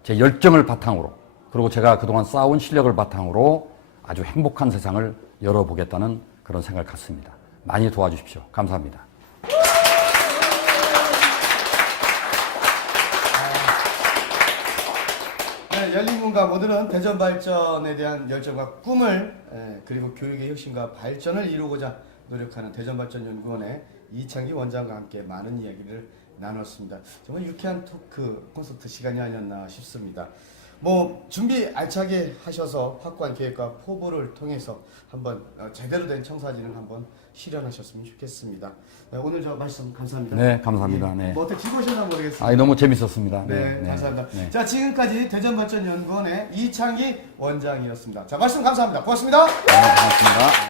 제 열정을 바탕으로, 그리고 제가 그동안 쌓아온 실력을 바탕으로 아주 행복한 세상을 열어보겠다는 그런 생각을 갖습니다. 많이 도와주십시오. 감사합니다. 네, 열린공감 오늘은 대전 발전에 대한 열정과 꿈을 그리고 교육의 혁신과 발전을 이루고자 노력하는 대전발전연구원의 이창기 원장과 함께 많은 이야기를 나눴습니다. 정말 유쾌한 토크 콘서트 시간이 아니었나 싶습니다. 준비 알차게 하셔서 확고한 계획과 포부를 통해서 한번 제대로 된 청사진을 한번 실현하셨으면 좋겠습니다. 오늘 저 말씀 감사합니다. 네, 감사합니다. 네. 어떻게 즐거우셨나 모르겠습니다. 너무 재밌었습니다. 네, 감사합니다. 네. 자, 지금까지 대전발전연구원의 이창기 원장이었습니다. 자, 말씀 감사합니다. 고맙습니다. 네, 고맙습니다.